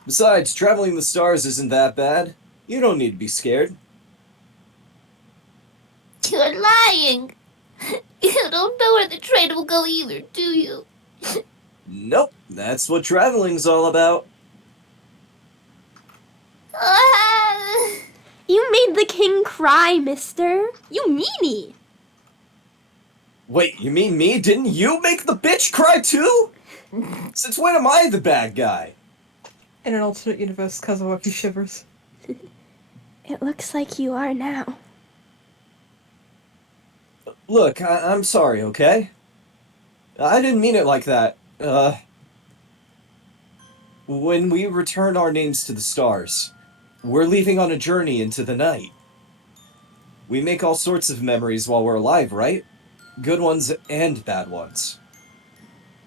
Besides, traveling the stars isn't that bad. You don't need to be scared. You're lying. You don't know where the train will go either, do you? Nope, that's what traveling's all about. Ah. You made the king cry, mister. You meanie. Wait, you mean me? Didn't you make the bitch cry too? Since when am I the bad guy? In an alternate universe, Kazuaki shivers. It looks like you are now. Look, I'm sorry, okay? I didn't mean it like that. When we return our names to the stars, we're leaving on a journey into the night. We make all sorts of memories while we're alive, right? Good ones and bad ones.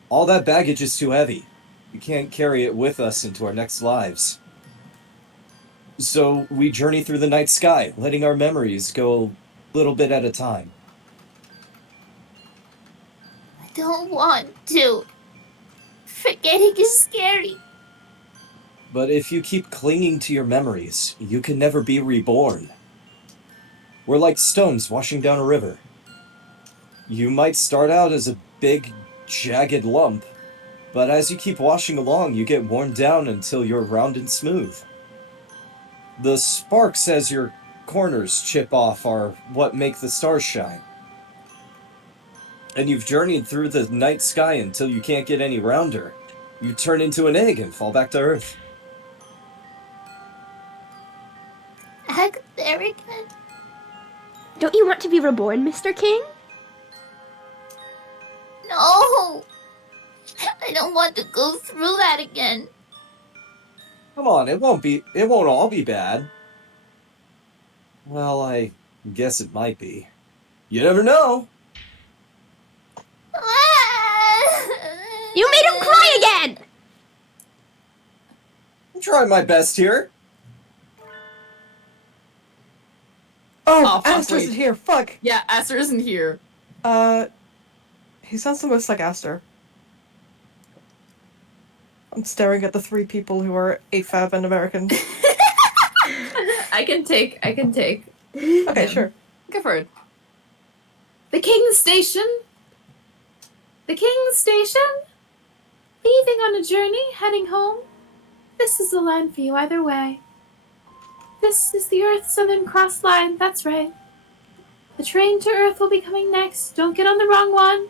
All that baggage is too heavy. We can't carry it with us into our next lives. So we journey through the night sky, letting our memories go a little bit at a time. I don't want to. Forgetting is scary. But if you keep clinging to your memories, you can never be reborn. We're like stones washing down a river. You might start out as a big, jagged lump, But as you keep washing along, you get worn down until you're round and smooth. The sparks as your corners chip off are what make the stars shine. And you've journeyed through the night sky until you can't get any rounder. You turn into an egg and fall back to Earth. Heck, there again. Don't you want to be reborn, Mr. King? No! I don't want to go through that again. Come on, it won't all be bad. Well, I guess it might be. You never know. You made him cry again! I'm trying my best here. Oh, Oh, fuck, Aster wait. isn't here. Fuck. Yeah, Aster isn't here. He sounds the most like Aster. I'm staring at the three people who are AFAB and American. I can take. Okay, sure. Go for it. The King's Station. The King's Station. Leaving on a journey, heading home. This is the line for you either way. This is the Earth Southern Cross line, that's right. The train to Earth will be coming next. Don't get on the wrong one.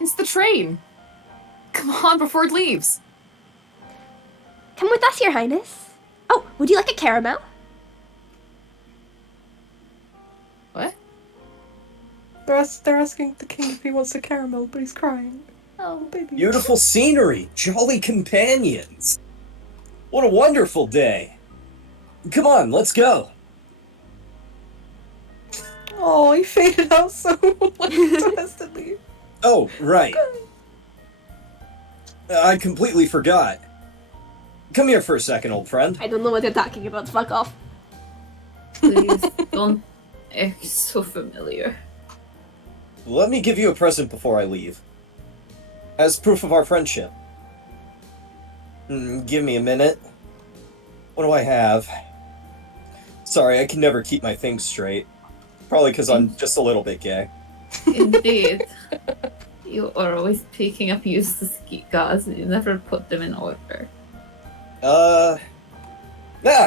It's the train. Come on before it leaves. Come with us, Your Highness. Oh, would you like a caramel? What? They're asking the king if he wants a caramel, but he's crying. Oh, baby. Beautiful scenery, jolly companions. What a wonderful day. Come on, let's go. Oh, he faded out so drastically. Oh, right. I completely forgot. Come here for a second, old friend. I don't know what you're talking about. Fuck off. Please don't. It's so familiar. Let me give you a present before I leave. As proof of our friendship. Give me a minute. What do I have? Sorry, I can never keep my things straight. Probably because I'm just a little bit gay. Indeed. You are always picking up useless gauze and you never put them in order.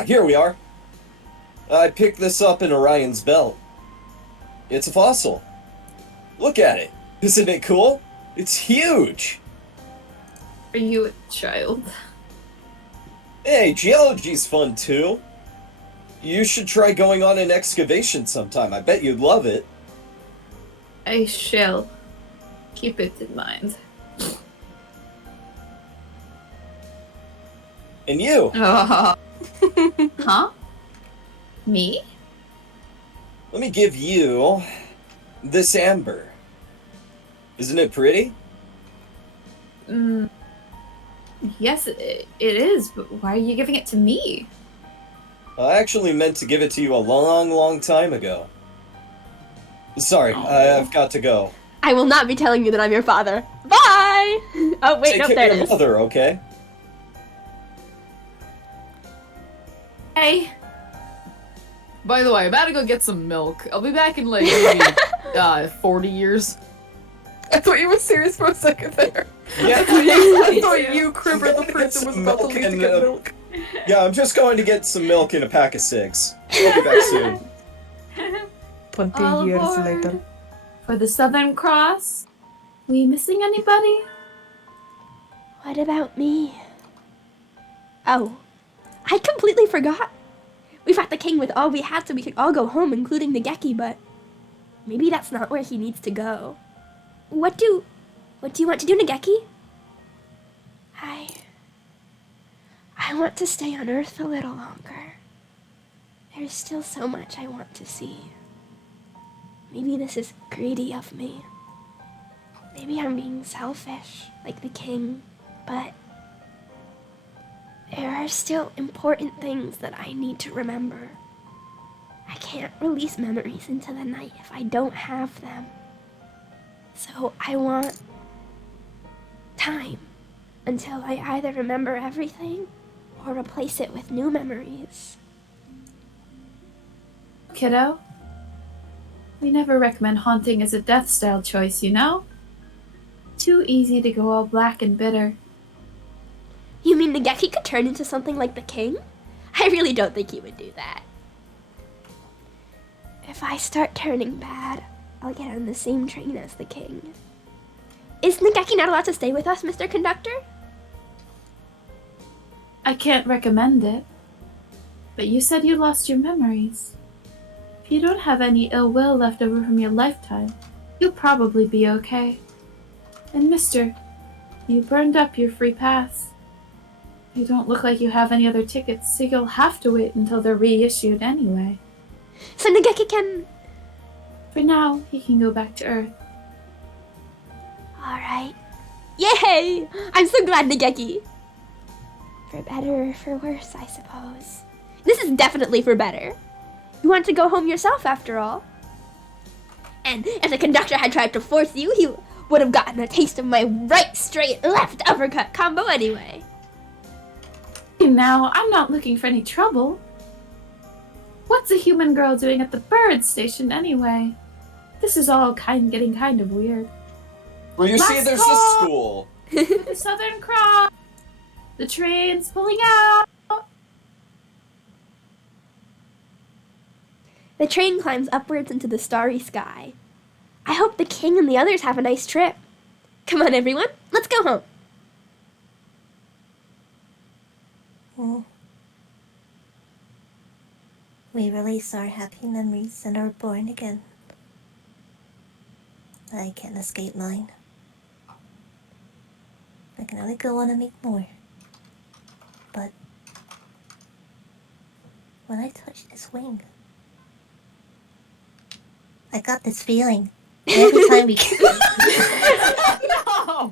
Here we are. I picked this up in Orion's belt. It's a fossil. Look at it. Isn't it cool? It's huge. Are you a child? Hey, geology's fun too. You should try going on an excavation sometime. I bet you'd love it. I shall keep it in mind. And you. Huh? Me? Let me give you this amber. Isn't it pretty? Yes, it is, but why are you giving it to me? I actually meant to give it to you a long, long time ago. Sorry, Aw. I've got to go. I will not be telling you that I'm your father. Bye! Oh, wait, Take no, care there of it your is. mother, okay? Hey. By the way, I'm about to go get some milk. I'll be back in like maybe 40 years. I thought you were serious for a second there. Yeah, I thought you, Kriber, the person, was about to leave to get milk. yeah, I'm just going to get some milk and a pack of cigs. I'll be back soon. 20 All years aboard. later. For the Southern Cross? We missing anybody? What about me? Oh, I completely forgot. We fought the king with all we had so we could all go home, including the Geki, but maybe that's not where he needs to go. What do you want to do, Nageki? I want to stay on Earth a little longer. There's still so much I want to see. Maybe this is greedy of me. Maybe I'm being selfish, like the king, but there are still important things that I need to remember. I can't release memories into the night if I don't have them. So I want time until I either remember everything or replace it with new memories. Kiddo? We never recommend haunting as a death style choice, you know? too easy to go all black and bitter. You mean Nageki could turn into something like the king? I really don't think he would do that. If I start turning bad, I'll get on the same train as the king. Is Nageki not allowed to stay with us, Mr. Conductor? I can't recommend it. But you said you lost your memories. If you don't have any ill will left over from your lifetime, you'll probably be okay. And mister, you burned up your free pass. You don't look like you have any other tickets, so you'll have to wait until they're reissued anyway. So Nageki can... For now, he can go back to Earth. Alright. Yay! I'm so glad, Nageki. For better or for worse, I suppose. This is definitely for better. You want to go home yourself, after all. And if the conductor had tried to force you, he would have gotten a taste of my right, straight, left uppercut combo anyway. Now, I'm not looking for any trouble. What's a human girl doing at the bird station anyway? This is all getting kind of weird. Well, you see, Last there's call! a school. The Southern Cross! The train's pulling out! The train climbs upwards into the starry sky. I hope the king and the others have a nice trip. Come on, everyone, let's go home. We release our happy memories and are born again. I can't escape mine. I can only go on and make more. But when I touch this wing, I got this feeling every time we... No!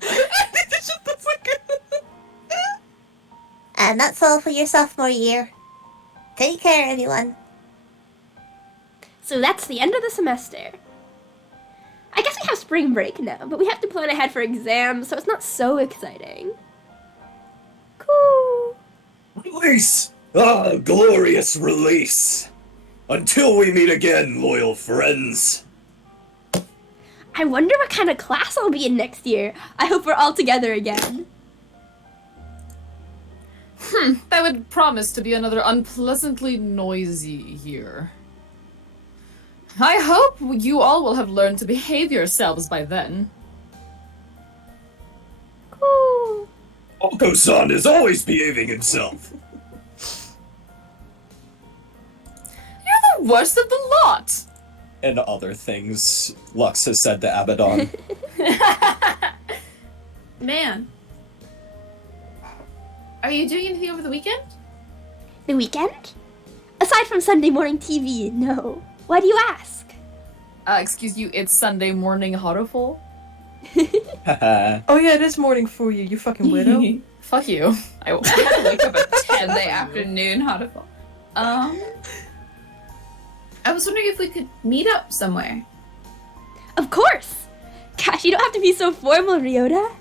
And that's all for your sophomore year. Take care, everyone. So that's the end of the semester. I guess we have spring break now, but we have to plan ahead for exams, so it's not so exciting. Cool. Release! Ah, glorious release! Until we meet again, loyal friends. I wonder what kind of class I'll be in next year. I hope we're all together again. That would promise to be another unpleasantly noisy year. I hope you all will have learned to behave yourselves by then. Cool. Oko-san is always behaving himself. You're the worst of the lot! And other things, Lux has said to Abaddon. Man. Are you doing anything over the weekend? The weekend? Aside from Sunday morning TV, no. Why do you ask? Excuse you, it's Sunday morning, Hatoful? Oh yeah, it is morning for you, you fucking weirdo. Fuck you. I had to wake up at 10 in the afternoon. How to fall. I was wondering if we could meet up somewhere. Of course! Gosh, you don't have to be so formal, Ryota.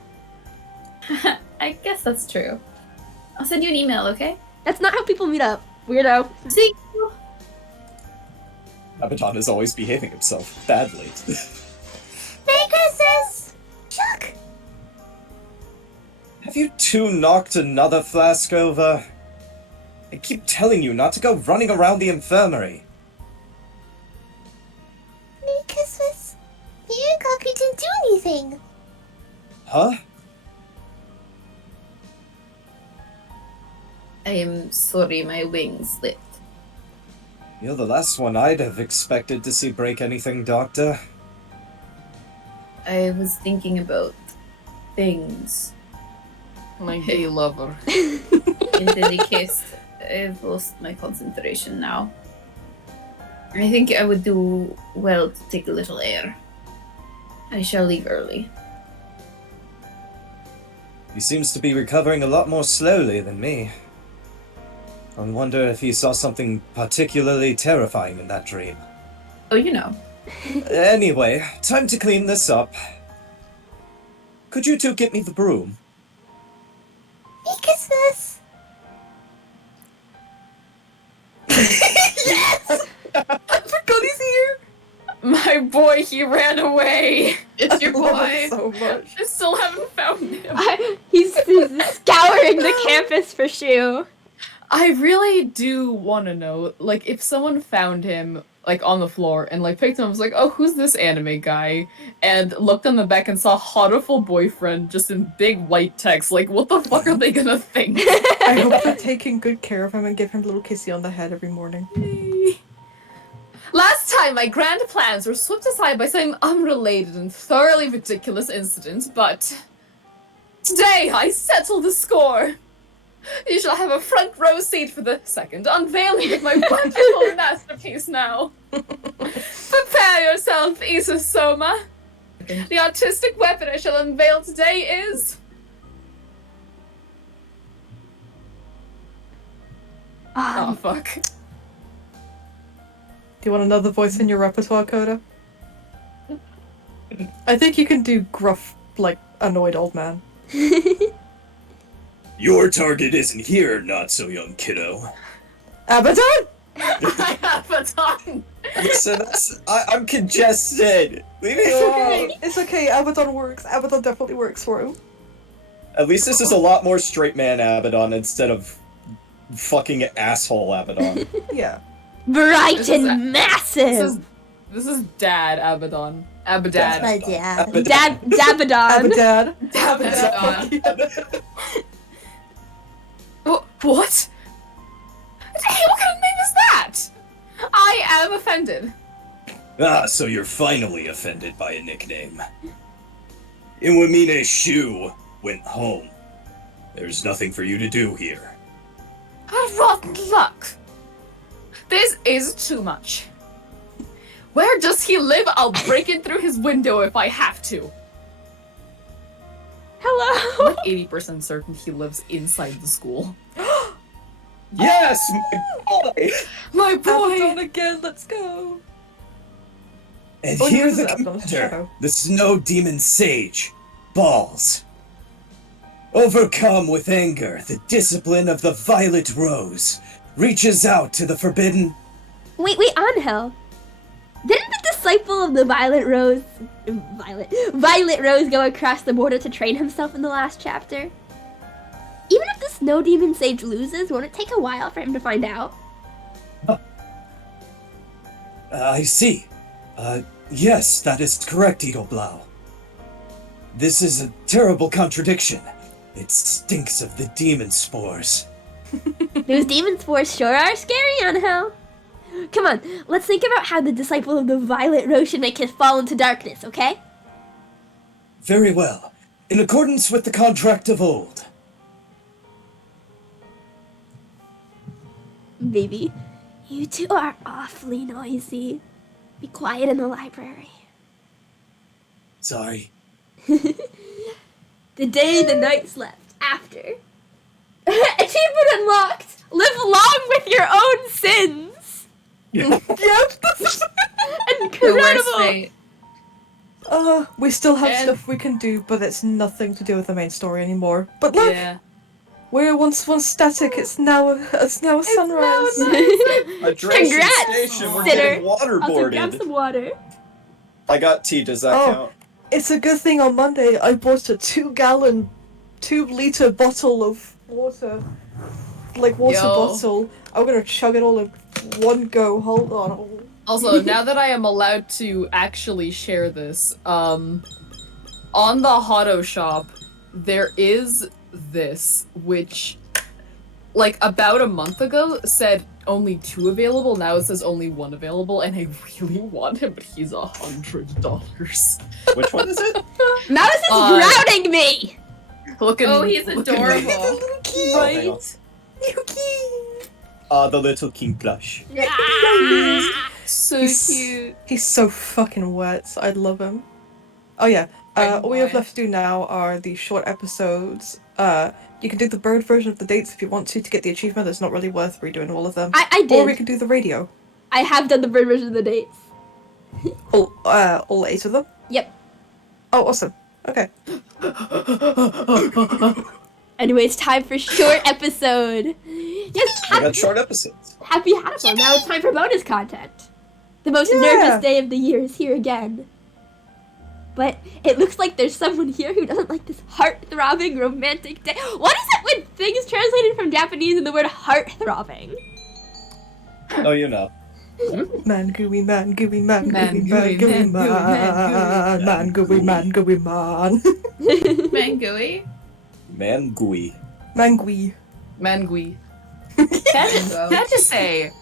I guess that's true. I'll send you an email, okay? That's not how people meet up, weirdo. See you. Abaddon is always behaving himself badly. Merry Christmas! Chuck! Have you two knocked another flask over? I keep telling you not to go running around the infirmary. Merry Christmas! You and Cocker didn't do anything! Huh? I am sorry my wings slipped. You're the last one I'd have expected to see break anything, Doctor. I was thinking about things. My gay lover. In any case, I've lost my concentration now. I think I would do well to take a little air. I shall leave early. He seems to be recovering a lot more slowly than me. I wonder if he saw something particularly terrifying in that dream. Oh, you know. Anyway, time to clean this up. Could you two get me the broom? Merry Christmas! Yes! I forgot he's here! My boy, he ran away! It's your I love boy. it so much. It's still haven't found him. He's scouring the campus for Shu. I really do want to know, like, if someone found him, like, on the floor and, like, picked him up, was like, oh, who's this anime guy? And looked on the back and saw Hatoful Boyfriend just in big white text. Like, what the fuck are they gonna think? I hope they're taking good care of him and give him a little kissy on the head every morning. Last time, my grand plans were swept aside by some unrelated and thoroughly ridiculous incident, but today I settle the score. You shall have a front row seat for the second unveiling of my wonderful masterpiece now. Prepare yourself, Isasoma. The artistic weapon I shall unveil today is... Oh, fuck. Do you want another voice in your repertoire, Coda? I think you can do gruff, like, annoyed old man. Your target isn't here, not so young kiddo. Abaddon! I have a tongue! Listen, I'm congested. Leave me It's alone. okay. It's okay. Abaddon works. Abaddon definitely works for him. At least this is a lot more straight man Abaddon instead of fucking asshole Abaddon. Yeah. Bright This is and massive. This is Dad Abaddon. That's Abadad. my dad. Dabadon. Abaddon. Abaddon. What? Hey, what kind of name is that? I am offended. Ah, so you're finally offended by a nickname. Iwamine Shu went home. There's nothing for you to do here. Rotten luck. This is too much. Where does he live? I'll break in through his window if I have to. Hello. I'm like 80% certain he lives inside the school. Yes, my boy! My boy! Abaddon again. Let's go. And Oh, here's this the is Abaddon's commander, shadow. the Snow Demon Sage, Balls. Overcome with anger, the discipline of the Violet Rose reaches out to the forbidden. Wait, Angel. Didn't the disciple of the Violet Rose go across the border to train himself in the last chapter? Even if the Snow Demon Sage loses, won't it take a while for him to find out? I see. Yes, that is correct, Edelblau. This is a terrible contradiction. It stinks of the demon spores. Those demon spores sure are scary, Angel. Come on, let's think about how the disciple of the Violet Rose should make his fall into darkness, okay? Very well. In accordance with the contract of old. Baby, you two are awfully noisy. Be quiet in the library. Sorry. The day the night slept after. Achievement unlocked! Live long with your own sins! Yep. Incredible! We still have And- stuff we can do, but it's nothing to do with the main story anymore. But look, Yeah. where once was static, it's now a sunrise. Congrats, station. We're Sitter. getting Also, grab waterboarded. some water. I got tea. Does that Oh. count? It's a good thing on Monday I bought a 2-liter bottle of water. Like water Yo. bottle. I'm gonna chug it all in one go. Hold on. Also, now that I am allowed to actually share this, on the Hotto shop, there is this, which, like, about a month ago said only 2 available, now it says only 1 available, and I really want him, but he's $100. Which one is it? Mouse is drowning me! Looking, Oh, he's looking- adorable. Hang on. The little king plush. So He's- cute. He's so fucking wet. I love him. Oh yeah. All we have boy. left to do now are the short episodes. You can do the bird version of the dates if you want to get the achievement. It's not really worth redoing all of them. I Or we did. can do the radio. I have done the bird version of the dates. All 8 of them. Yep. Oh, awesome. Okay. Anyway, it's time for short episode. Yes, I got short episodes. happy Hatoful. Now it's time for bonus content. The most Yeah. nervous day of the year is here again. But it looks like there's someone here who doesn't like this heart-throbbing romantic day. What is it with things translated from Japanese and the word heart-throbbing? Oh, you know. Man gooey, man gooey, man Man gooey, gooey, man gooey, man gooey, man gooey, man gooey, man. Mangui. Man gooey. Man gooey. Mangui. Mango. Can I just say,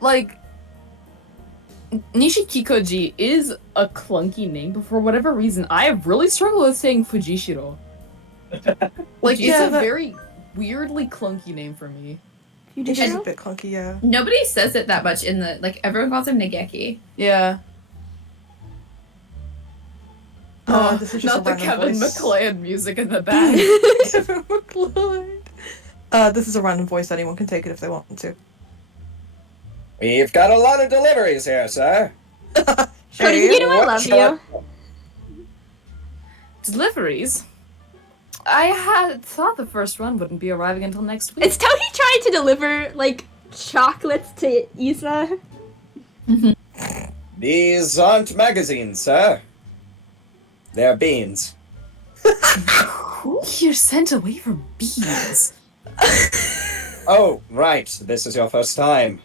like, Nishikikoji is a clunky name, but for whatever reason, I really struggle with saying Fujishiro. Like, it's a very weirdly clunky name for me. It is a bit clunky, yeah. Nobody says it that much in the, like, everyone calls him Nageki. Yeah. This is just Not a the random Kevin voice. McLeod music in the back. Kevin McLeod. This is a random voice. Anyone can take it if they want to. We've got a lot of deliveries here, sir. Cody, you know I love you. Deliveries? I had thought the first one wouldn't be arriving until next week. It's Tony trying to deliver, like, chocolates to Isa. These aren't magazines, sir. They're beans. Who here sent away for beans? Oh, right. This is your first time.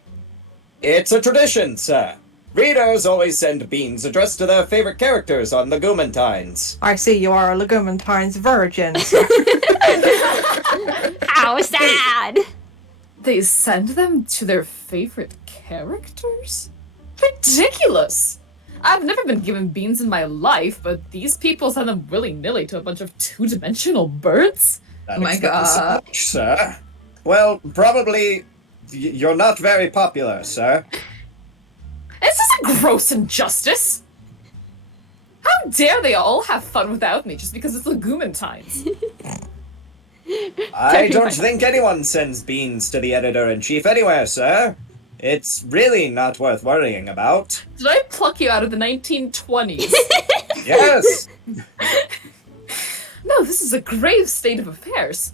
It's a tradition, sir. Readers always send beans addressed to their favorite characters on the Gumantines. I see you are a Legumintine's virgin. So. How sad! They send them to their favorite characters? Ridiculous! I've never been given beans in my life, but these people send them willy-nilly to a bunch of two-dimensional birds? Not Oh my expecting so God. much, sir. Well, probably you're not very popular, sir. This is a gross injustice! How dare they all have fun without me just because it's Legumantines? I don't think anyone sends beans to the editor-in-chief anywhere, sir. It's really not worth worrying about. Did I pluck you out of the 1920s? Yes! No, this is a grave state of affairs.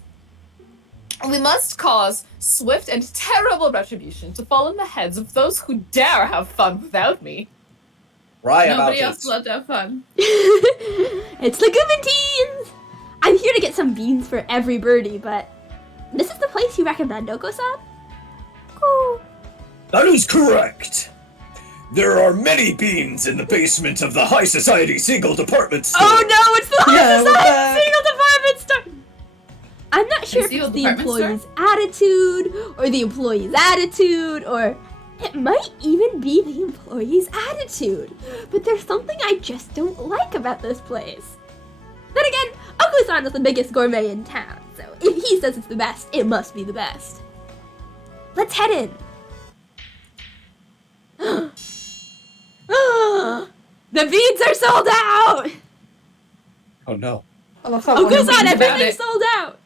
We must cause swift and terrible retribution to fall on the heads of those who dare have fun without me. Right Nobody about else it. is allowed to have fun. It's Legumantines! I'm here to get some beans for every birdie, but this is the place you recommend, Oko-san? Cool. That is correct. There are many beans in the basement of the High Society Single Department Store. Oh no, it's the Yeah, we're Society back. Single Department Store! I'm not sure if Single it's the department employee's attitude, or the employee's attitude, or it might even be the employee's attitude. But there's something I just don't like about this place. Then again, Oko-san is the biggest gourmet in town, so if he says it's the best, it must be the best. Let's head in. The beans are sold out! Oh no. I love that one. Oko-san, about everything's it. sold out!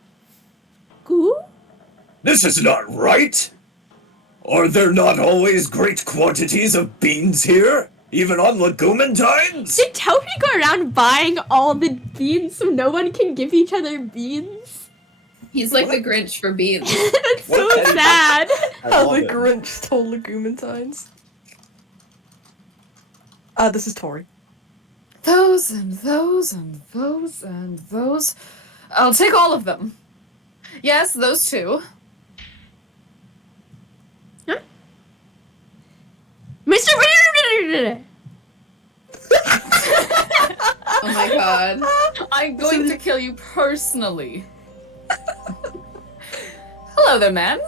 Cool? This is not right. Are there not always great quantities of beans here? Even on Legumantines? Did Toby go around buying all the beans so no one can give each other beans? He's like the Grinch for beans. That's so What? sad. I How love the it. Grinch stole Legumantines. This is Tori. Those and those and those and those. I'll take all of them. Yes, those two. Mr. Oh my god. I'm going to kill you personally. Hello there, man.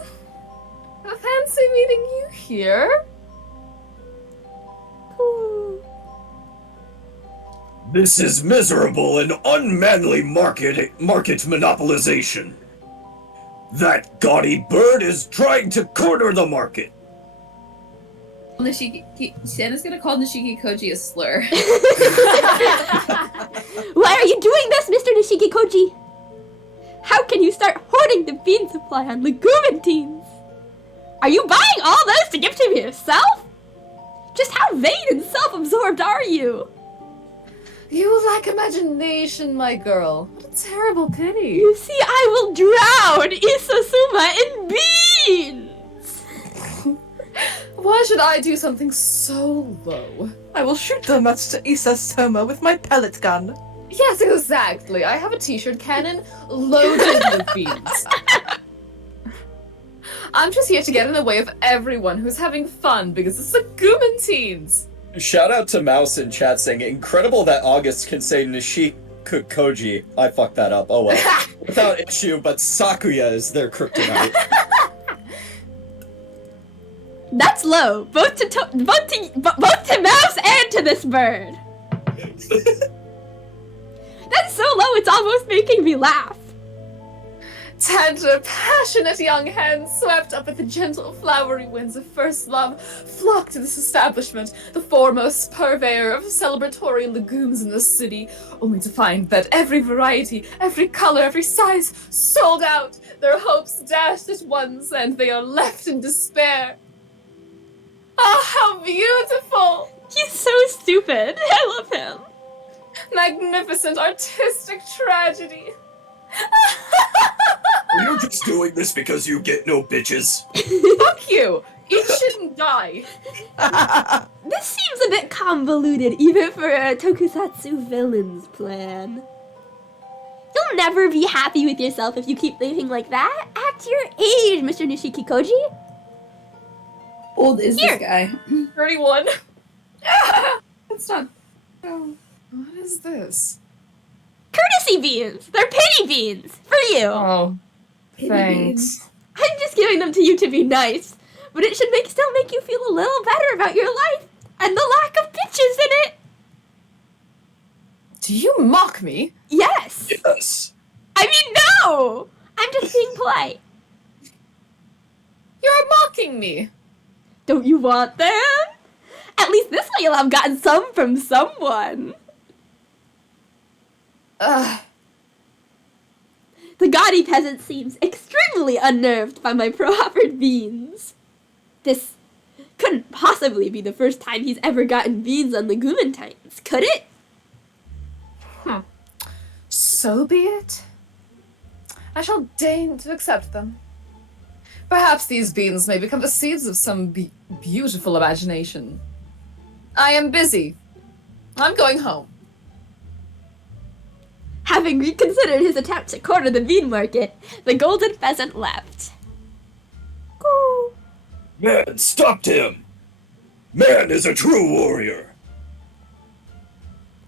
Fancy meeting you here. This is miserable and unmanly market monopolization. That gaudy bird is trying to corner the market. Santa's gonna call Nishiki Koji a slur. Why are you doing this, Mr. Nishiki-koji? How can you start hoarding the bean supply on Legumantines? Are you buying all those to give to yourself? Just how vain and self-absorbed are you? You lack imagination, my girl. What a terrible pity. You see, I will drown Isasuma in beans! Why should should I do something so low? I will shoot them at Isasoma with my pellet gun. Yes, exactly. I have a t-shirt cannon loaded with beans. I'm just here to get in the way of everyone who's having fun because it's the Gooman teens. Shout out to Mouse in chat saying, incredible that August can say Nishikoji. I fucked that up, oh well. Without issue, but Sakuya is their kryptonite. That's low, both to Mouse and to this bird. That's so low, it's almost making me laugh. Tender, passionate young hands swept up at the gentle, flowery winds of first love flocked to this establishment, the foremost purveyor of celebratory legumes in the city, only to find that every variety, every color, every size sold out, their hopes dashed at once, and they are left in despair. Ah, how beautiful! He's so stupid. I love him. Magnificent artistic tragedy. You're just doing this because you get no bitches. Fuck you! Eat shit and die. This seems a bit convoluted, even for a tokusatsu villain's plan. You'll never be happy with yourself if you keep thinking like that. Act your age, Mr. Nishikikoji. Old is Here. this guy? 31. That's not. Oh. What is this? Courtesy beans! They're pity beans! For you! Oh, Pity thanks. I'm just giving them to you to be nice, but it should still make you feel a little better about your life and the lack of bitches in it! Do you mock me? Yes! Yes. I mean, no! I'm just being polite. You're mocking me. Don't you want them? At least this way you'll have gotten some from someone. Ugh. The gaudy peasant seems extremely unnerved by my proffered beans. This couldn't possibly be the first time he's ever gotten beans on the Gumentines, could it? So be it. I shall deign to accept them. Perhaps these beans may become the seeds of some beautiful imagination. I am busy. I'm going home. Having reconsidered his attempt to corner the bean market, the golden pheasant left. Coo. Man stopped him! Man is a true warrior!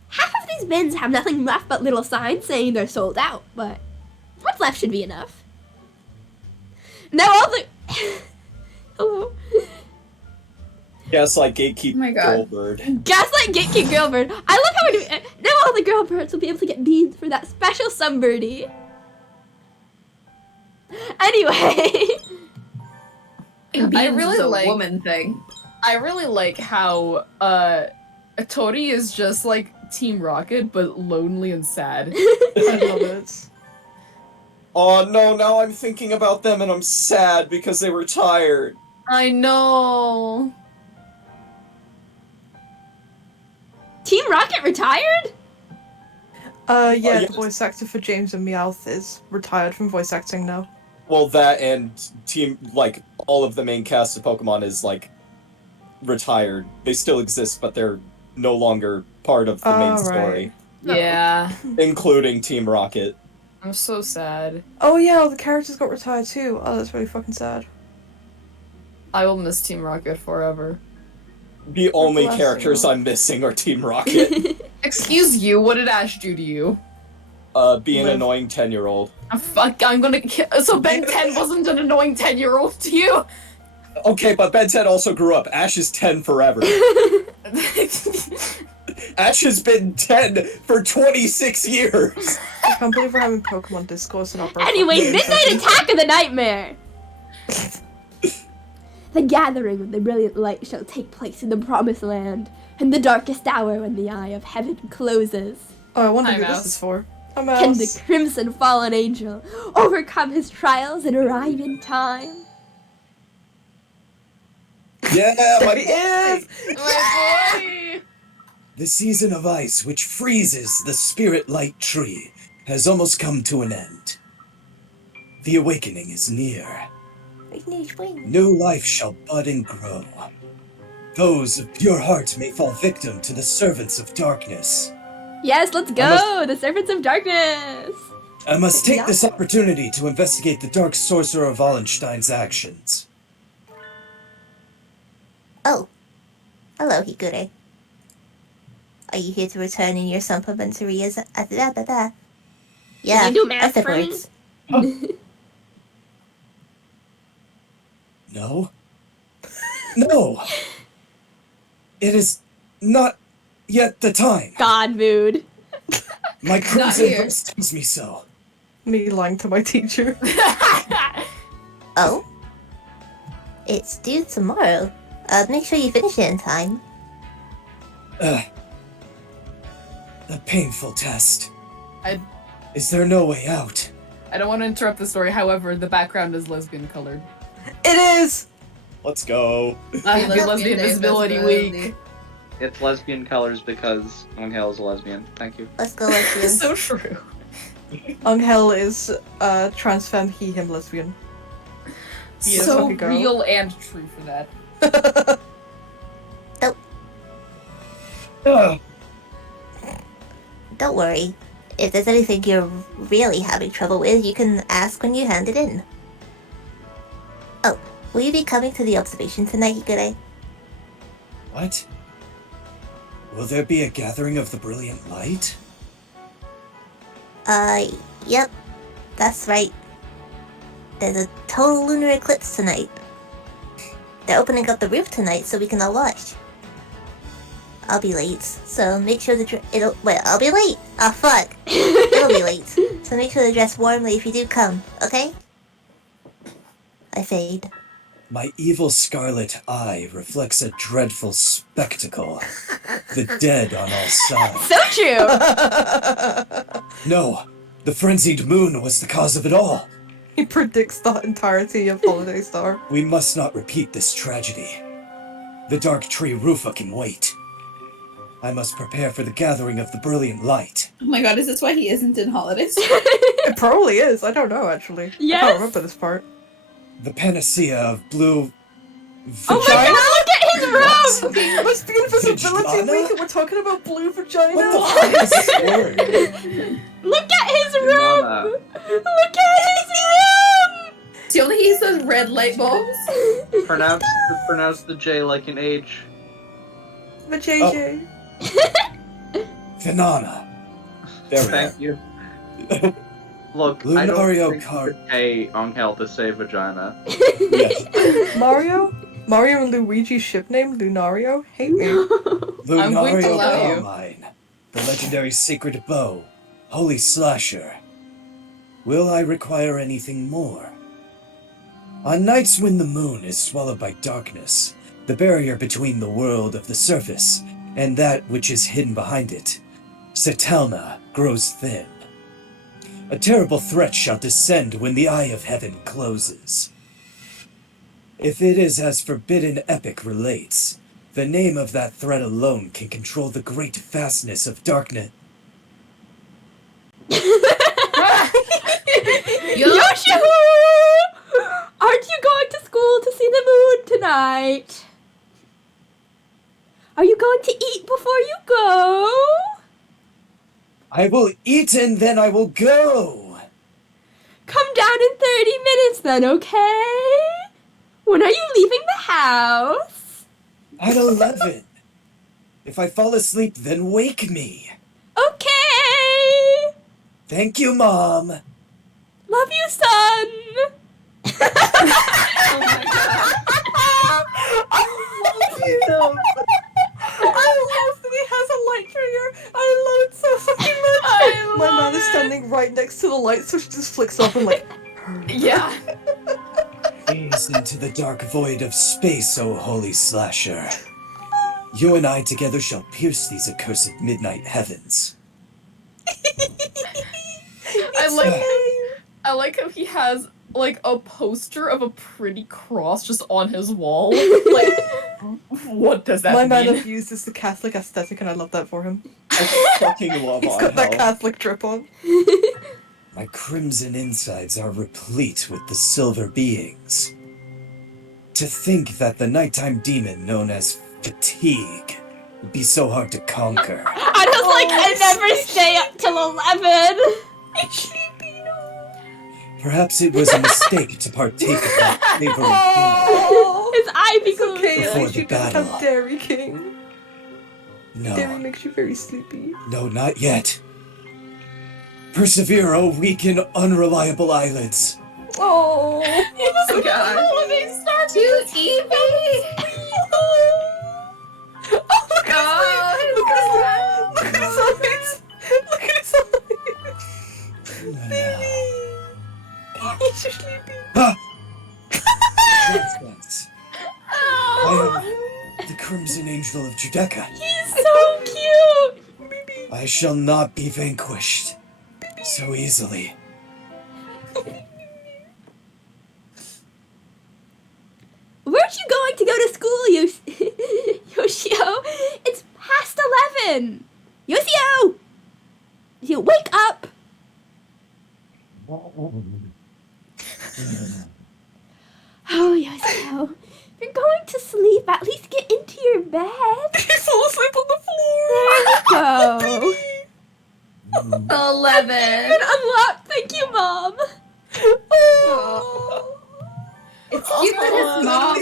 Half of these bins have nothing left but little signs saying they're sold out, but what's left should be enough. Now all the... Hello. Gaslight Gatekeep Oh my God. Goldbird. Gaslight Gatekeep Girlbird. I love how we do it. Now all the girl birds will be able to get beans for that special sunbirdie. Anyway. I really a like- woman thing. I really like how Tori is just like Team Rocket, but lonely and sad. I love it. Oh no, now I'm thinking about them and I'm sad because they retired. I know. Team Rocket retired? Yeah, yes. the voice actor for James and Meowth is retired from voice acting now. Well, that and team, like, all of the main cast of Pokemon is, like, retired. They still exist, but they're no longer part of the main Oh, story. right. Yeah. Including Team Rocket. I'm so sad. Oh yeah, all the characters got retired too. Oh, that's really fucking sad. I will miss Team Rocket forever. The only bless characters you. I'm missing are Team Rocket. Excuse you, what did Ash do to you? Be an Live. annoying 10-year-old. Fuck, I'm gonna so Ben 10 wasn't an annoying 10-year-old to you? Okay, but Ben 10 also grew up. Ash is 10 forever. Ash has been 10 for 26 years! I can't believe we're having Pokemon discourse in our birthday. Anyway, Midnight Attack of the Nightmare! The gathering of the brilliant light shall take place in the promised land, in the darkest hour when the eye of heaven closes. Oh, I wonder Hi, who Mouse. this is for. A Can the mouse. crimson fallen angel overcome his trials and arrive in time? Yeah, There my he is! My boy! The season of ice which freezes the spirit light tree has almost come to an end. The awakening is near. New life shall bud and grow. those of pure heart may fall victim to the servants of darkness. Yes, let's go! The Servants of Darkness! I must take Yeah. this opportunity to investigate the Dark Sorcerer Wallenstein's actions. Oh. Hello, Higure. Are you here to return in your supplementary as Yeah, you do math, I said friend? words. No? No! It is not yet the time. God mood. My crimson here. verse tells me so. Me lying to my teacher. Oh? It's due tomorrow. Make sure you finish it in time. A painful test. I- Is there no way out? I don't want to interrupt the story, however, the background is lesbian colored. It is! Let's go. Happy Lesbian Visibility Week. It's lesbian colors because Angel is a lesbian. Thank you. Let's go, lesbians. So true. Angel is trans femme, he, him lesbian. He is So fucking girl. real and true for that. Ugh. Don't worry. If there's anything you're really having trouble with, you can ask when you hand it in. Oh, will you be coming to the observation tonight, Higure? What? Will there be a gathering of the brilliant light? Yep. That's right. There's a total lunar eclipse tonight. They're opening up the roof tonight so we can all watch. I'll be late, so make sure I'll be late! Ah, fuck! It'll be late, so make sure to dress warmly if you do come, okay? I fade. My evil scarlet eye reflects a dreadful spectacle. The dead on all sides. So true! No, the frenzied moon was the cause of it all. He predicts the entirety of Holiday Star. We must not repeat this tragedy. The dark tree Rufa can wait. I must prepare for the gathering of the brilliant light. Oh my god, is this why he isn't in holidays? It probably is. I don't know, actually. I Yes? can't remember this part. The panacea of blue... Oh my god, look at his robe! Lesbian Visibility Vagina? Week and we're talking about blue vagina? What the fuck is this word? Look at his Banana. robe! Look at his robe! Do you only use those red light bulbs? Pronounce the J like an H. JJ. Vanana. There we Thank you. Look, I Lunario don't think card. it's okay, Angel, to say vagina. Yes. Mario? Mario and Luigi's ship name, Lunario? Hate me. I'm going to Lunario allow you. Carmine. The legendary sacred bow. Holy slasher. Will I require anything more? On nights when the moon is swallowed by darkness, the barrier between the world of the surface and that which is hidden behind it, Setalna, grows thin. A terrible threat shall descend when the eye of heaven closes. If it is as forbidden epic relates, the name of that threat alone can control the great vastness of darkness. Yoshu! Aren't you going to school to see the moon tonight? Are you going to eat before you go? I will eat and then I will go. Come down in 30 minutes then, okay? When are you leaving the house? At 11. If I fall asleep, then wake me. Okay! Thank you, Mom. Love you, son! Oh my god. I love that he has a light trigger. I love it so fucking much. My man is standing right next to the light, so she just flicks up and like. Yeah. Gaze into the dark void of space, O holy slasher. You and I together shall pierce these accursed midnight heavens. I like how he has like a poster of a pretty cross just on his wall. Like, what does that My man mean? abuses the Catholic aesthetic, and I love that for him. I fucking love He's got that Angel. Catholic drip on. My crimson insides are replete with the silver beings. To think that the nighttime demon known as Fatigue would be so hard to conquer. I was like, I never stay up till 11. Perhaps it was a mistake to partake of that favorite His eye becomes Okay, at Before least the you didn't battle. have Dairy King. dinner. Dairy No, makes you very sleepy. no, not yet. Persevere, O weak and unreliable eyelids. Oh, Oh god. Too Evie! God! look at his eyes! Look at his eyes! He's so sleepy. Ah! Nonsense. I am the Crimson Angel of Judecca. He's so cute. I shall not be vanquished so easily. Where'd you going to go to school, Yoshio? It's past 11. Yoshio! You wake up. Oh, Yoshio. If you're going to sleep, at least get into your bed. He fell asleep on the There you go. 11. Unlocked. Thank you, Mom. floor. It's cute that his mom.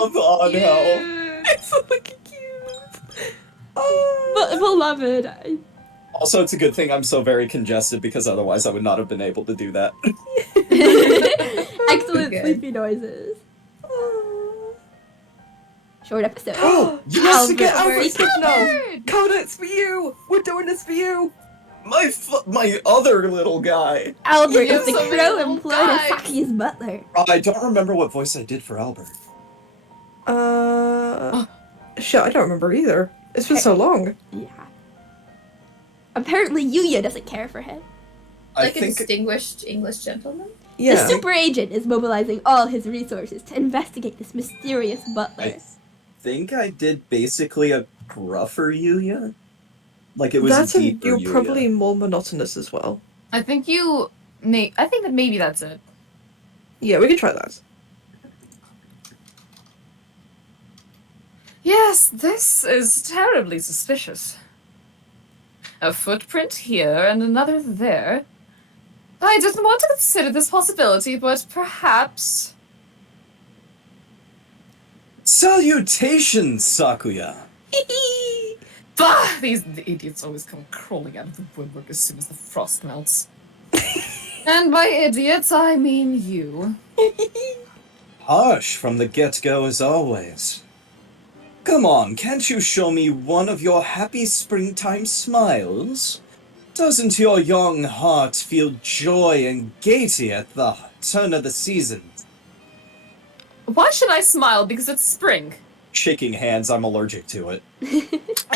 Love on hell. It's so fucking cute. Oh. But beloved. Also, it's a good thing I'm so very congested because otherwise I would not have been able to do that. Excellent Good. sleepy noises. Short episode. Oh, yes, Albert, again, Albert, Albert, no. Coda, it's for you. We're doing this for you. my other little guy. Albert You is the have so many crow little employed as guys. Saki's butler. I don't remember what voice I did for Albert. Shit, I don't remember either. It's been so long. Yeah. Apparently Yuya doesn't care for him. I Like a think distinguished English gentleman? Yeah. The super agent is mobilizing all his resources to investigate this mysterious butler. I did basically a gruffer Yuya. Like it was That's a a, deeper you're Yuya. probably more monotonous as well. I think you may. I think that maybe that's it. Yeah, we can try that. Yes, this is terribly suspicious. A footprint here and another there. I didn't want to consider this possibility, but perhaps. Salutations, Sakuya. Bah! These idiots always come crawling out of the woodwork as soon as the frost melts. And by idiots, I mean you. Harsh from the get-go as always. Come on, can't you show me one of your happy springtime smiles? Doesn't your young heart feel joy and gaiety at the turn of the season? Why should I smile? Because it's spring. Shaking hands, I'm allergic to it.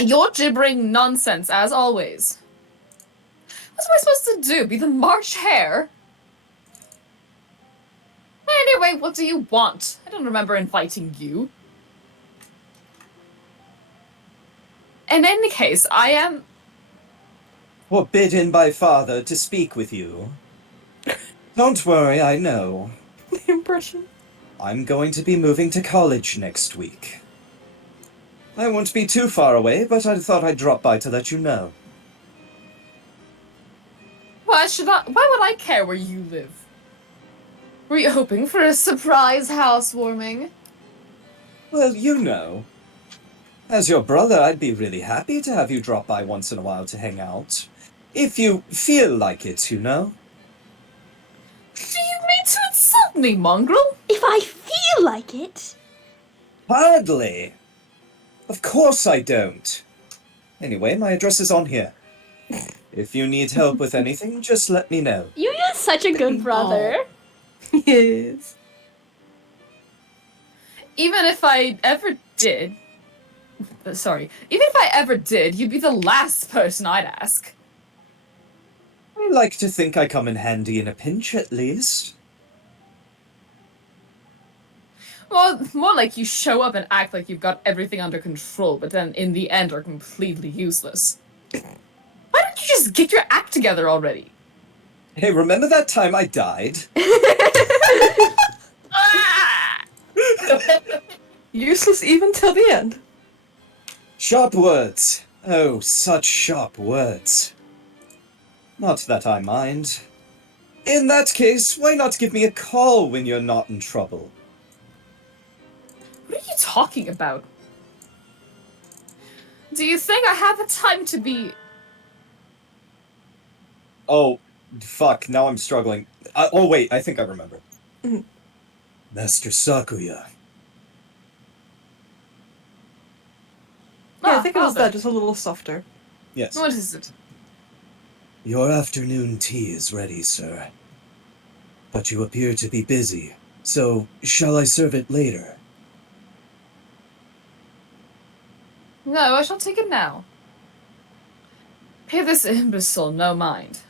You're gibbering nonsense, as always. What am I supposed to do? Be the March Hare? Anyway, what do you want? I don't remember inviting you. In any case, I am... Forbidden by father to speak with you. Don't worry, I know. The impression. I'm going to be moving to college next week. I won't be too far away, but I thought I'd drop by to let you know. Why would I care where you live? Were you hoping for a surprise housewarming? Well, you know. As your brother, I'd be really happy to have you drop by once in a while to hang out. If you feel like it, you know. Do you mean to insult me, mongrel? If I feel like it. Hardly. Of course I don't. Anyway, my address is on here. If you need help with anything, just let me know. Yuya's such a good brother. Yes. Even if I ever did... Sorry. Even if I ever did, you'd be the last person I'd ask. I like to think I come in handy in a pinch, at least. Well, more like you show up and act like you've got everything under control, but then in the end are completely useless. Why don't you just get your act together already? Hey, remember that time I died? Ah! Useless even till the end. Sharp words. Oh, such sharp words. Not that I mind. In that case, why not give me a call when you're not in trouble? What are you talking about? Do you think I have the time to be... Oh, fuck, now I'm struggling. Oh wait, I think I remember. Master Sakuya. Yeah, I think it was father. that, just a little softer. Yes. What is it? Your afternoon tea is ready, sir. But you appear to be busy, so shall I serve it later? No, I shall take it now. Pay this imbecile no mind.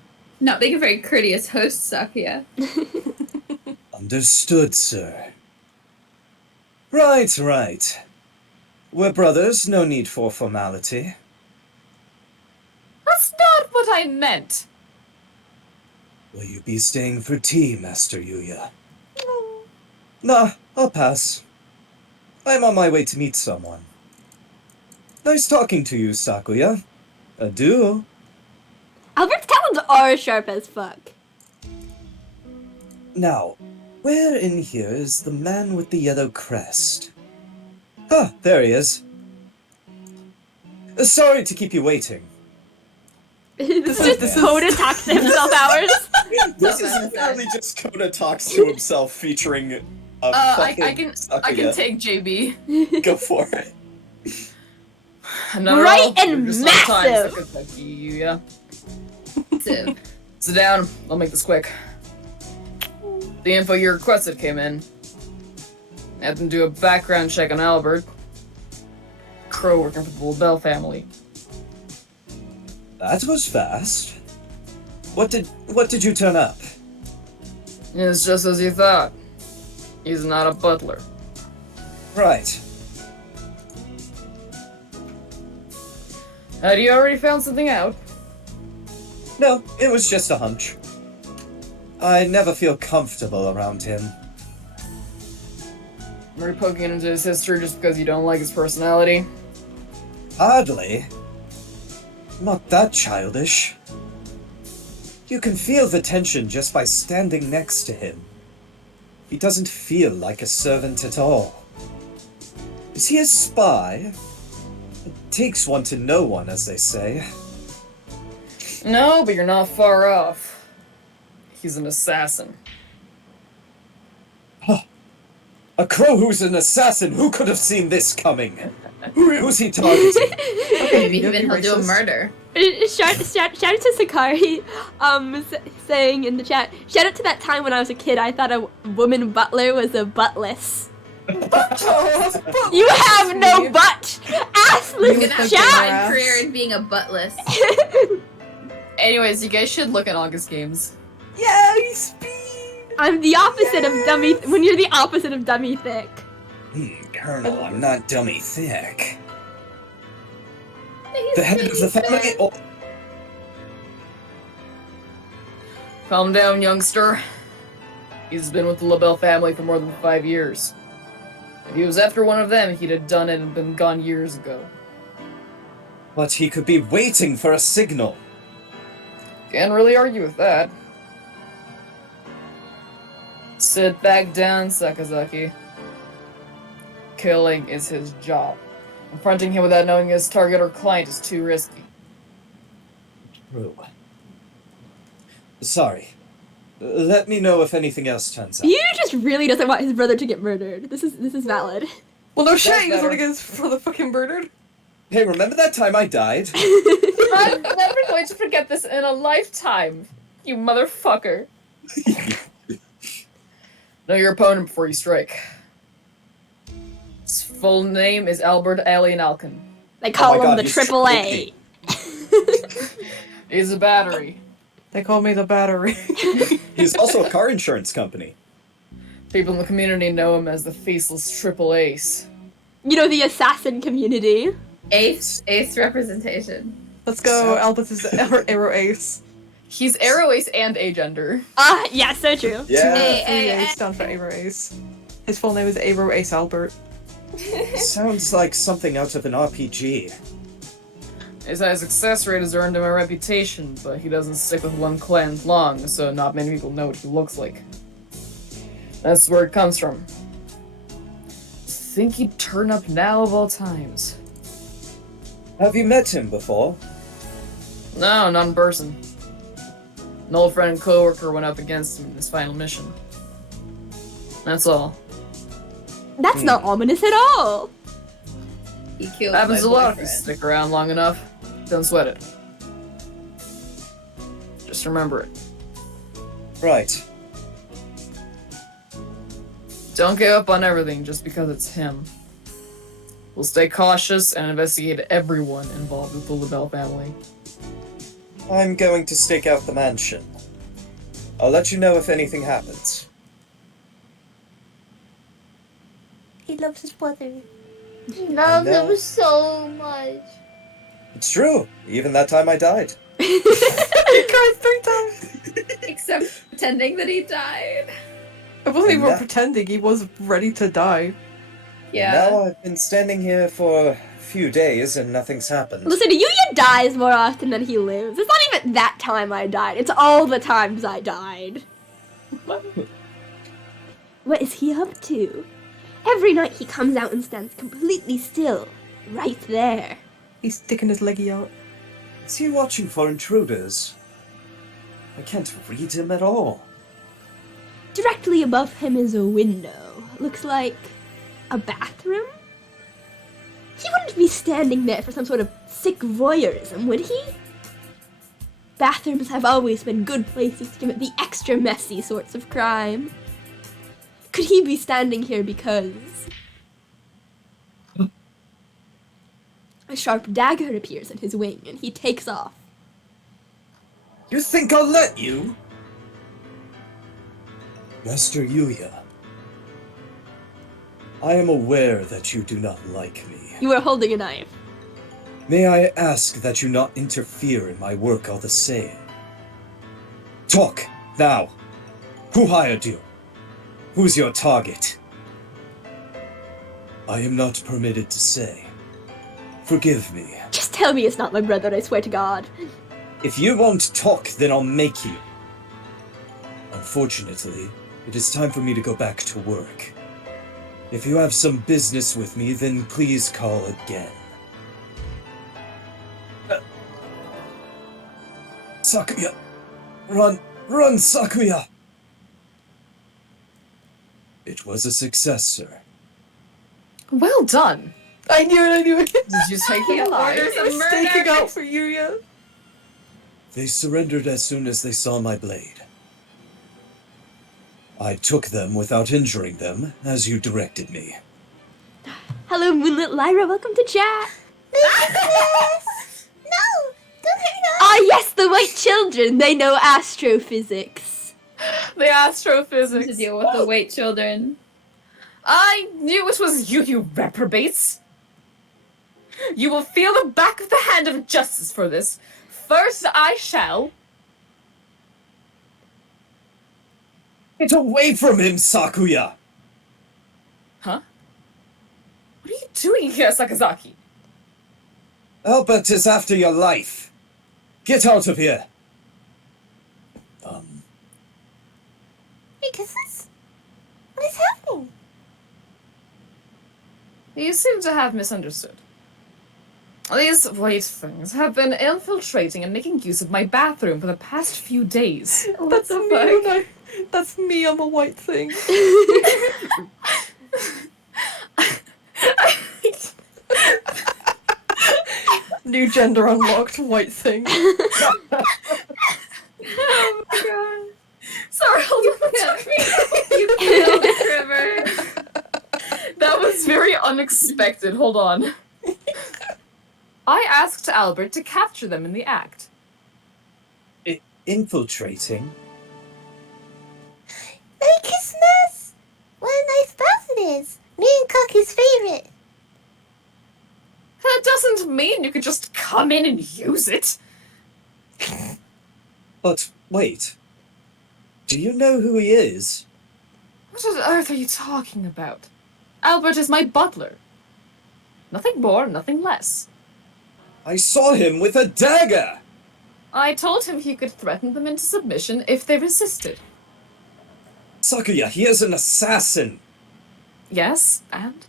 Not being a very courteous host, Sakuya. Understood, sir. Right. We're brothers, no need for formality. That's not what I meant. Will you be staying for tea, Master Yuya? Nah, I'll pass. I'm on my way to meet someone. Nice talking to you, Sakuya. Adieu. Albert's talons are sharp as fuck. Now, where in here is the man with the yellow crest? Ah, there he is. Sorry to keep you waiting. This is just Coda talks to himself hours. This is literally just Coda talks to himself featuring a I fucking can Sakuya. take JB. Go for it. No, Bright no, and you're just on time, massive. Sakuya. Sit down. I'll make this quick. The info you requested came in. I had them do a background check on Albert. Crow working for the LaBelle family. That was fast. What did you turn up? It's just as you thought. He's not a butler. Right. Had you already found something out? No, it was just a hunch. I never feel comfortable around him. Are you poking into his history just because you don't like his personality? Hardly. Not that childish. You can feel the tension just by standing next to him. He doesn't feel like a servant at all. Is he a spy? It takes one to know one, as they say. No, but you're not far off. He's an assassin. A crow who's an assassin! Who could have seen this coming? Who's he targeting? Maybe You're even he'll do a racist. murder. Shout out to Sakari, saying in the chat, shout out to that time when I was a kid, I thought a woman butler was a buttless. You have no butt! Assless You're gonna have to chat! find career in being a buttless. Anyways, you guys should look at August games. Yay, speed! I'm the opposite of dummy, when you're the opposite of dummy thick. Colonel, I'm not dummy thick. He's The head of the family? Oh, Calm down, youngster. He's been with the LaBelle family for more than 5 years. If he was after one of them, he'd have done it and been gone years ago. but he could be waiting for a signal. Can't really argue with that. Sit back down, Sakazaki. Killing is his job. Confronting him without knowing his target or client is too risky. True. Sorry. Let me know if anything else turns up. He just really doesn't want his brother to get murdered. This is valid. Well, no shit, That's he was better. gonna get for the fucking murdered. Hey, remember that time I died? I'm never going to forget this in a lifetime, you motherfucker. Know your opponent before you strike. His full name is Albert Alien Alkin. They call Oh my him God, the he's Triple A. He's a battery. They call me the battery. He's also a car insurance company. People in the community know him as the Faceless Triple Ace. You know, the assassin community. Ace representation. Let's go, Albus is Arrow Ace. He's Arrow Ace and Agender. Ah, yeah, so true. Yeah. Hey, Three hey, Ace stand for Arrow Ace. His full name is Arrow Ace Albert. Sounds like something out of an RPG. His high success rate has earned him a reputation, but he doesn't stick with one clan long, so not many people know what he looks like. That's where it comes from. Think he'd turn up now of all times? Have you met him before? No, not in person. An old friend and coworker went up against him in his final mission. That's all. That's not ominous at all. He killed Happens my a lot if you boyfriend. stick around long enough. Don't sweat it. Just remember it. Right. Don't give up on everything just because it's him. We'll stay cautious and investigate everyone involved with the LaBelle family. I'm going to stake out the mansion. I'll let you know if anything happens. He loves his brother. He loves know. him so much. It's true. Even that time I died. He cried 3 times. Except pretending that he died. It wasn't And even that- pretending, he was ready to die. Yeah. Now I've been standing here for a few days and nothing's happened. Listen, Yuya dies more often than he lives. It's not even that time I died. It's all the times I died. What is he up to? Every night he comes out and stands completely still, right there. He's sticking his leggy out. Is he watching for intruders? I can't read him at all. Directly above him is a window. Looks like a bathroom? He wouldn't be standing there for some sort of sick voyeurism, would he? Bathrooms have always been good places to commit the extra messy sorts of crime. Could he be standing here because a sharp dagger appears in his wing and he takes off? You think I'll let you? Master Yuya, I am aware that you do not like me. You are holding a knife. May I ask that you not interfere in my work all the same? Talk, now. Who hired you? Who's your target? I am not permitted to say. Forgive me. Just tell me it's not my brother, I swear to God. If you won't talk, then I'll make you. Unfortunately, it is time for me to go back to work. If you have some business with me, then please call again. Sakuya! Run! Run, Sakuya! It was a success, sir. Well done! I knew it. Did you take him alive? Orders He of was staking murder. out for Yuya. They surrendered as soon as they saw my blade. I took them without injuring them, as you directed me. Hello, Moonlit Lyra, welcome to chat. No! Don't hurt us! Ah, yes, the white children. They know astrophysics. The astrophysics. To deal with the white children. I knew it was you, you reprobates! You will feel the back of the hand of justice for this. First I shall... Get away from him, Sakuya! Huh? What are you doing here, Sakazaki? Albert is after your life. Get out of here! Hey, kisses? What is happening? You seem to have misunderstood. These white things have been infiltrating and making use of my bathroom for the past few days. That's the me fuck? when that's me, I'm a white thing. New gender unlocked, white thing. Oh my god. Sorry, hold on. You killed Kriber. That was very unexpected. Hold on. I asked Albert to capture them in the act. Infiltrating? Merry Christmas! What a nice bath it is. Me and Cocky's favorite. That doesn't mean you could just come in and use it. But wait. Do you know who he is? What on earth are you talking about? Albert is my butler. Nothing more, nothing less. I saw him with a dagger! I told him he could threaten them into submission if they resisted. Sakuya, he is an assassin! Yes, and?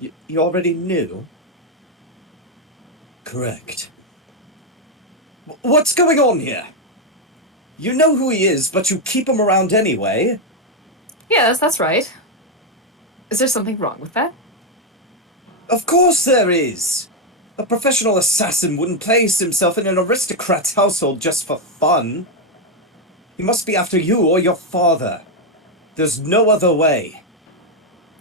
You already knew? Correct. What's going on here? You know who he is, but you keep him around anyway. Yes, that's right. Is there something wrong with that? Of course there is! A professional assassin wouldn't place himself in an aristocrat's household just for fun. He must be after you or your father. There's no other way.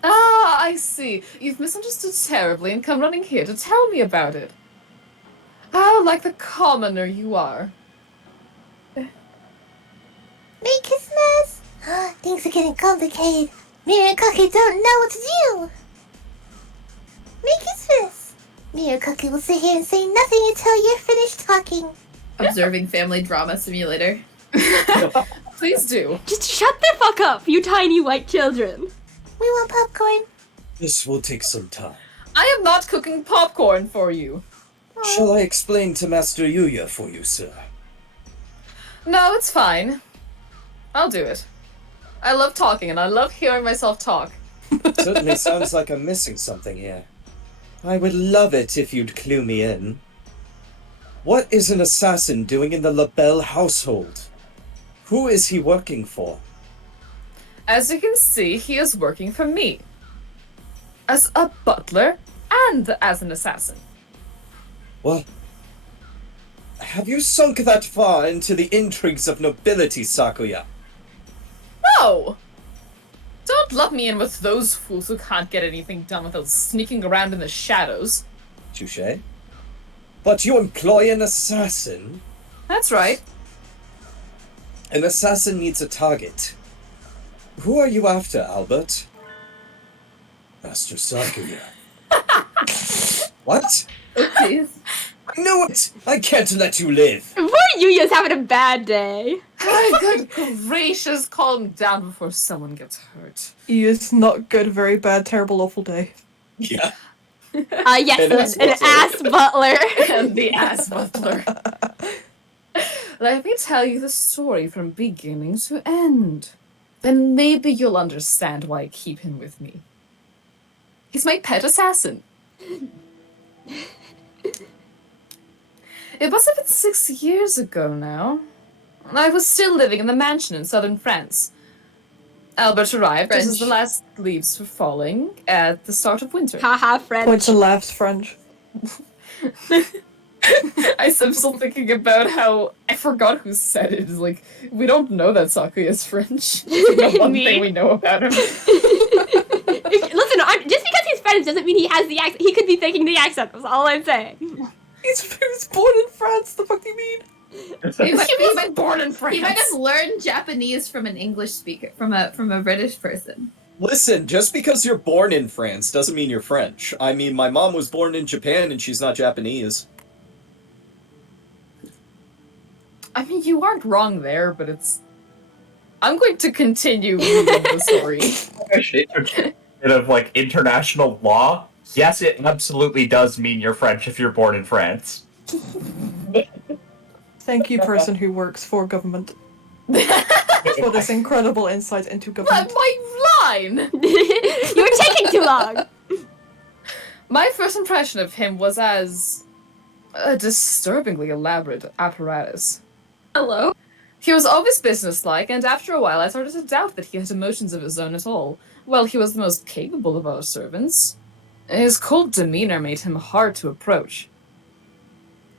Ah, I see. You've misunderstood terribly and come running here to tell me about it. How like the commoner you are. Merry Christmas! Things are getting complicated. Mira and Kaki don't know what to do. Merry Christmas! Mira and Kaki will sit here and say nothing until you're finished talking. Observing family drama simulator. Please do. Just shut the fuck up, you tiny white children. We want popcorn. This will take some time. I am not cooking popcorn for you. Shall I explain to Master Yuya for you, sir? No, it's fine. I'll do it. I love talking and I love hearing myself talk. Certainly sounds like I'm missing something here. I would love it if you'd clue me in. What is an assassin doing in the LaBelle household? Who is he working for? As you can see, he is working for me. As a butler and as an assassin. What? Have you sunk that far into the intrigues of nobility, Sakuya? No! Don't lump me in with those fools who can't get anything done without sneaking around in the shadows. Touché. But you employ an assassin? That's right. An assassin needs a target. Who are you after, Albert? Master Sakuya. What? Oopsies. I knew it! I can't let you live! Poor Yuya's having a bad day. My good gracious, calm down before someone gets hurt. It's not good, very bad, terrible, awful day. Yeah. Yes, an ass butler. And the ass butler. Let me tell you the story from beginning to end. Then maybe you'll understand why I keep him with me. He's my pet assassin. It must have been 6 years ago now. I was still living in the mansion in southern France. Albert arrived just as the last leaves were falling at the start of winter. Haha, French. Points and laughs, French. I'm still thinking about how I forgot who said it. It's like, we don't know that Sakuya is French. It's the one Me. thing we know about him. Listen, just because he's French doesn't mean he has the accent. He could be faking the accent. That's all I'm saying. He was born in France, the fuck do you mean? He might, He wasn't born in France. he might have learned Japanese from an English speaker, from a British person. Listen, just because you're born in France doesn't mean you're French. I mean, my mom was born in Japan and she's not Japanese. I mean, you aren't wrong there, but it's... I'm going to continue reading the story. Bit of like international law. Yes, it absolutely does mean you're French if you're born in France. Thank you, person who works for government. For this incredible insight into government. But my line! You were taking too long. My first impression of him was as a disturbingly elaborate apparatus. Hello? He was always businesslike, and after a while I started to doubt that he had emotions of his own at all. Well, he was the most capable of our servants. His cold demeanor made him hard to approach.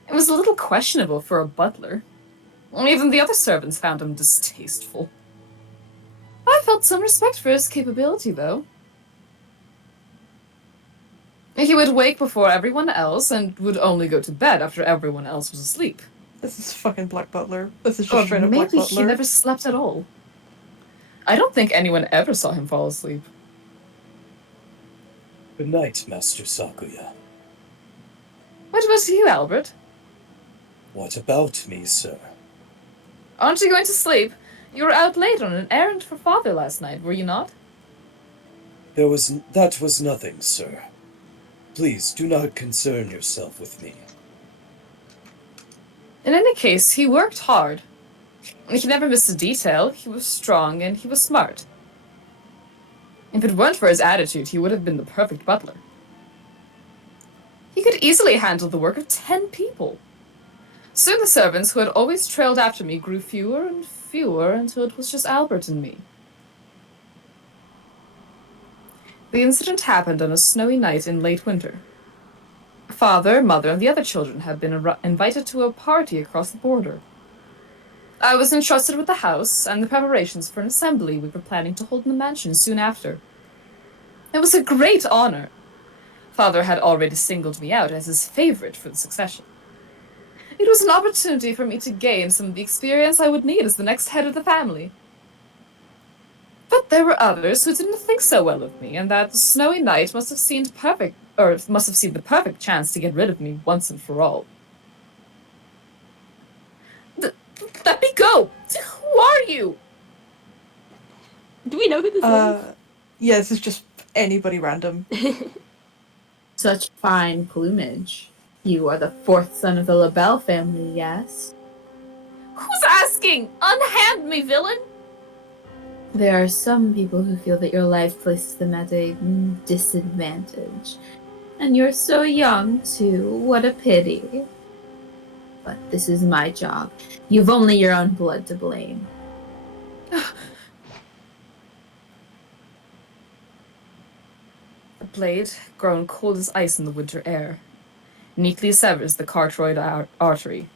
It was a little questionable for a butler. Even the other servants found him distasteful. I felt some respect for his capability, though. He would wake before everyone else and would only go to bed after everyone else was asleep. This is fucking Black Butler. This is just Or straight up Black maybe Butler. he never slept at all. I don't think anyone ever saw him fall asleep. Good night, Master Sakuya. What about you, Albert? What about me, sir? Aren't you going to sleep? You were out late on an errand for father last night, were you not? That was nothing, sir. Please, do not concern yourself with me. In any case, he worked hard. He never missed a detail. He was strong and he was smart. If it weren't for his attitude, he would have been the perfect butler. He could easily handle the work of 10 people. Soon the servants who had always trailed after me grew fewer and fewer until it was just Albert and me. The incident happened on a snowy night in late winter. Father, mother, and the other children had been invited to a party across the border. I was entrusted with the house and the preparations for an assembly we were planning to hold in the mansion soon after. It was a great honor. Father had already singled me out as his favorite for the succession. It was an opportunity for me to gain some of the experience I would need as the next head of the family. But there were others who didn't think so well of me, and that snowy night must have seemed the perfect chance to get rid of me once and for all. Let me go! Who are you? Do we know who this is? Yeah, this is just anybody random. Such fine plumage. You are the fourth son of the LaBelle family, yes? Who's asking? Unhand me, villain! There are some people who feel that your life places them at a disadvantage. And you're so young, too. What a pity. But this is my job. You've only your own blood to blame. The blade, grown cold as ice in the winter air, neatly severs the carotid artery.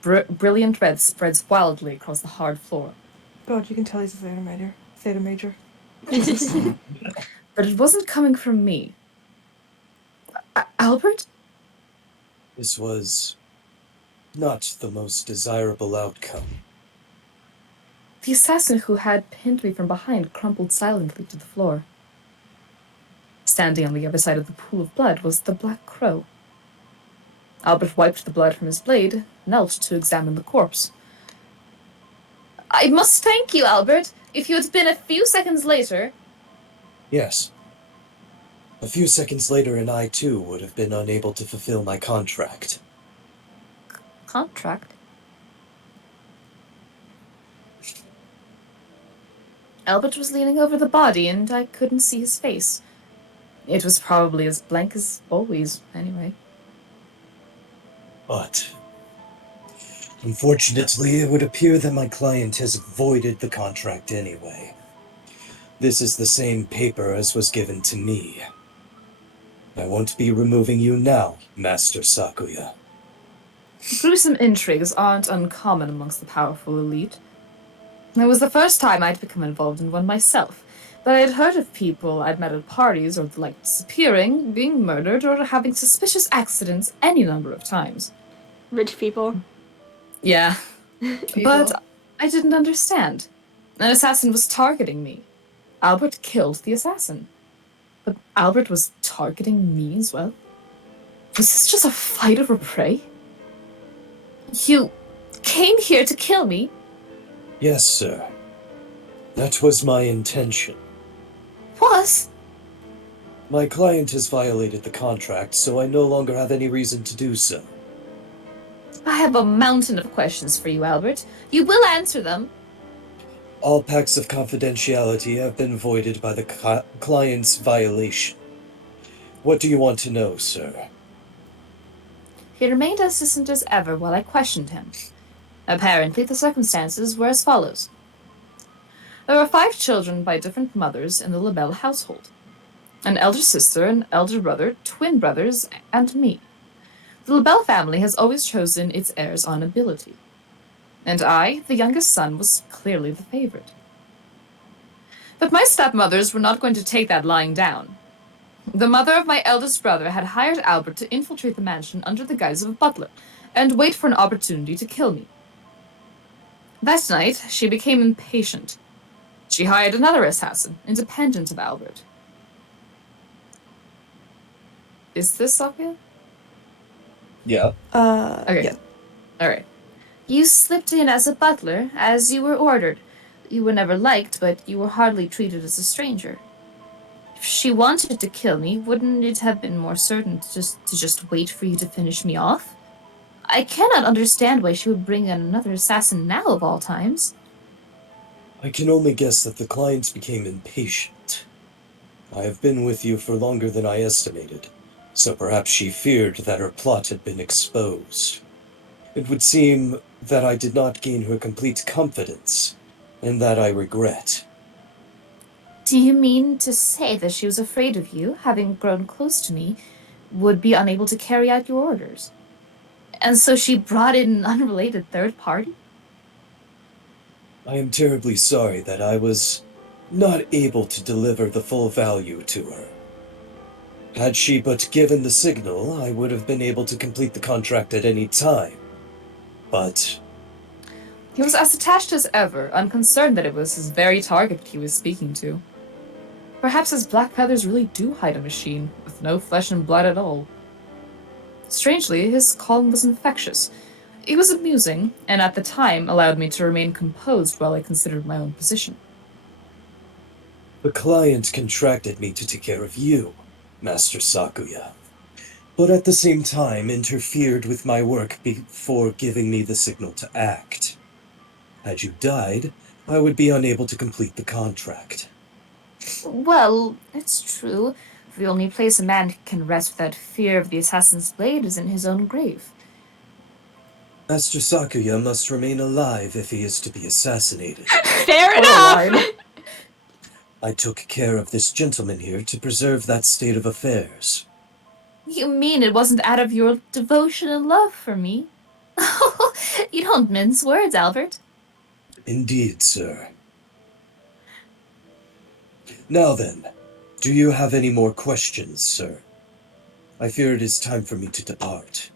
Brilliant red spreads wildly across the hard floor. God, you can tell he's a Theta major. But it wasn't coming from me. Albert? This was not the most desirable outcome. The assassin who had pinned me from behind crumpled silently to the floor. Standing on the other side of the pool of blood was the Black Crow. Albert wiped the blood from his blade, knelt to examine the corpse. I must thank you, Albert. If you had been a few seconds later... Yes. A few seconds later and I too would have been unable to fulfill my contract. Contract? Albert was leaning over the body and I couldn't see his face. It was probably as blank as always, anyway. But unfortunately, it would appear that my client has voided the contract anyway. This is the same paper as was given to me. I won't be removing you now, Master Sakuya. Gruesome intrigues aren't uncommon amongst the powerful elite. It was the first time I'd become involved in one myself, but I had heard of people I'd met at parties or the like disappearing, being murdered, or having suspicious accidents any number of times. Rich people. Yeah. But I didn't understand. An assassin was targeting me. Albert killed the assassin. But Albert was targeting me as well? Was this just a fight over prey? You came here to kill me? Yes, sir. That was my intention. Was? My client has violated the contract, so I no longer have any reason to do so. I have a mountain of questions for you, Albert. You will answer them. All pacts of confidentiality have been voided by the client's violation. What do you want to know, sir? He remained as distant as ever while I questioned him. Apparently, the circumstances were as follows. There were 5 children by different mothers in the LaBelle household. An elder sister, an elder brother, twin brothers, and me. The LaBelle family has always chosen its heirs on ability. And I, the youngest son, was clearly the favorite. But my stepmothers were not going to take that lying down. The mother of my eldest brother had hired Albert to infiltrate the mansion under the guise of a butler, and wait for an opportunity to kill me. That night, she became impatient. She hired another assassin, independent of Albert. Is this Sakuya? Yeah. Okay. Yeah. Alright. You slipped in as a butler, as you were ordered. You were never liked, but you were hardly treated as a stranger. she wanted to kill me, wouldn't it have been more certain to just wait for you to finish me off? I cannot understand why she would bring in another assassin now of all times. I can only guess that the client became impatient. I have been with you for longer than I estimated, so perhaps she feared that her plot had been exposed. It would seem that I did not gain her complete confidence, and that I regret. Do you mean to say that she was afraid of you, having grown close to me, would be unable to carry out your orders? And so she brought in an unrelated third party? I am terribly sorry that I was not able to deliver the full value to her. Had she but given the signal, I would have been able to complete the contract at any time. But He was as attached as ever, unconcerned that it was his very target he was speaking to. Perhaps his black feathers really do hide a machine, with no flesh and blood at all. Strangely, his calm was infectious. It was amusing, and at the time allowed me to remain composed while I considered my own position. the client contracted me to take care of you, Master Sakuya. But at the same time interfered with my work before giving me the signal to act. Had you died, I would be unable to complete the contract. Well, it's true. The only place a man can rest without fear of the assassin's blade is in his own grave. Master Sakuya must remain alive if he is to be assassinated. Fair enough! I took care of this gentleman here to preserve that state of affairs. You mean it wasn't out of your devotion and love for me? You don't mince words, Albert. Indeed, sir. Now then, do you have any more questions, sir? I fear it is time for me to depart.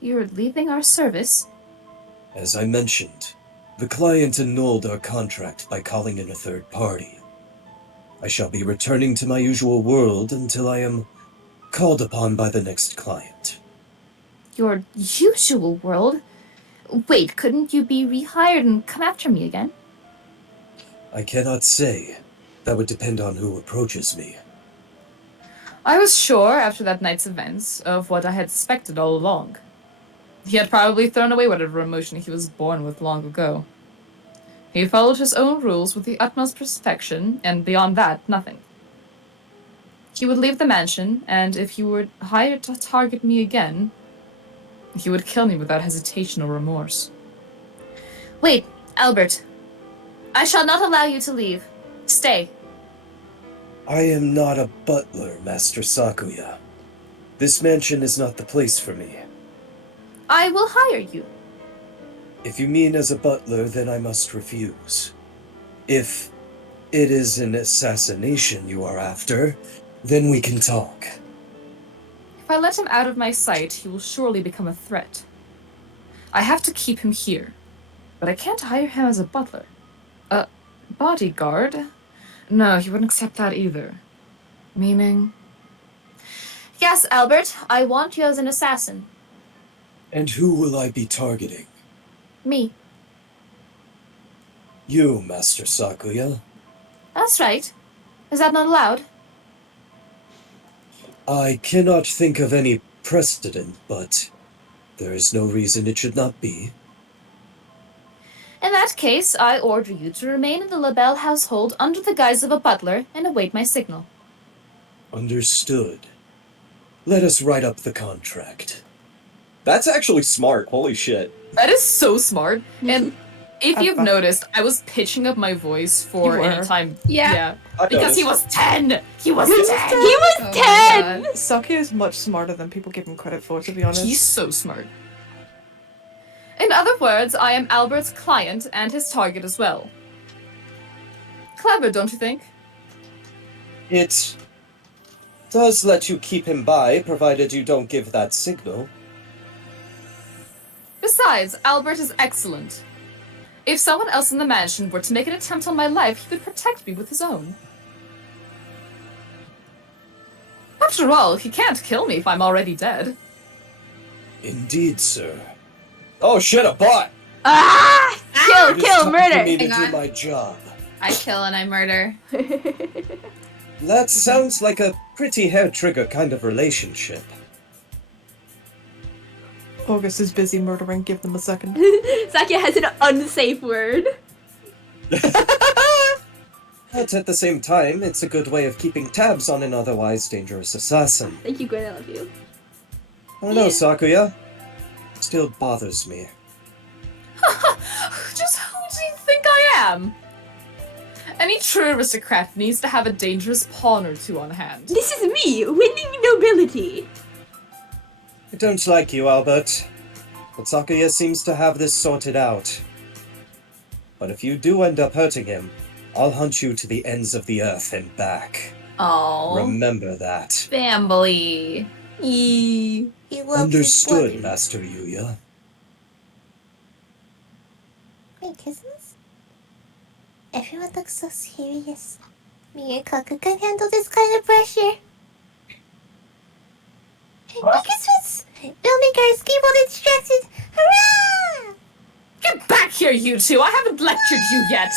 You're leaving our service? As I mentioned, the client annulled our contract by calling in a third party. I shall be returning to my usual world until I am called upon by the next client. Your usual world? Wait, couldn't you be rehired and come after me again? I cannot say. That would depend on who approaches me. I was sure, after that night's events, of what I had suspected all along. He had probably thrown away whatever emotion he was born with long ago. He followed his own rules with the utmost perfection, and beyond that, nothing. He would leave the mansion, and if he were hired to target me again, he would kill me without hesitation or remorse. Wait, Albert. I shall not allow you to leave. Stay. I am not a butler, Master Sakuya. This mansion is not the place for me. I will hire you. If you mean as a butler, then I must refuse. If it is an assassination you are after, then we can talk. If I let him out of my sight, he will surely become a threat. I have to keep him here, but I can't hire him as a butler. A bodyguard? No, he wouldn't accept that either. Meaning? Yes, Albert, I want you as an assassin. And who will I be targeting? Me. You, Master Sakuya. That's right. Is that not allowed? I cannot think of any precedent, but there is no reason it should not be. In that case, I order you to remain in the LaBelle household under the guise of a butler and await my signal. Understood. Let us write up the contract. That's actually smart. Holy shit. That is so smart. And if you've noticed, I was pitching up my voice for any time. Yeah. Because he was 10! He was 10! He was 10! Saki is much smarter than people give him credit for, to be honest. He's so smart. In other words, I am Albert's client and his target as well. Clever, don't you think? It does let you keep him by, provided you don't give that signal. Besides, Albert is excellent. If someone else in the mansion were to make an attempt on my life, he could protect me with his own. After all, he can't kill me if I'm already dead. Indeed, sir. Oh shit, a bot! Ah! Kill, It is kill, time murder! for me to Hang do on. my job. I kill and I murder. That sounds like a pretty hair-trigger kind of relationship. August is busy murdering. Give them a second. Sakia has an unsafe word. But at the same time, it's a good way of keeping tabs on an otherwise dangerous assassin. Thank you, Gwen. I love you. I know, Sakuya. Still bothers me. Just who do you think I am? Any true aristocrat needs to have a dangerous pawn or two on hand. This is me, winning nobility. I don't like you, Albert. But Sakuya seems to have this sorted out. But if you do end up hurting him, I'll hunt you to the ends of the earth and back. Oh, Remember that. family. He loves Understood, his Master Yuya. Wait, kisses? Everyone looks so serious. Me and Kaku can handle this kind of pressure. Merry Christmas! We'll make our escape undistracted. Hurrah! Get back here, you two! I haven't lectured you yet!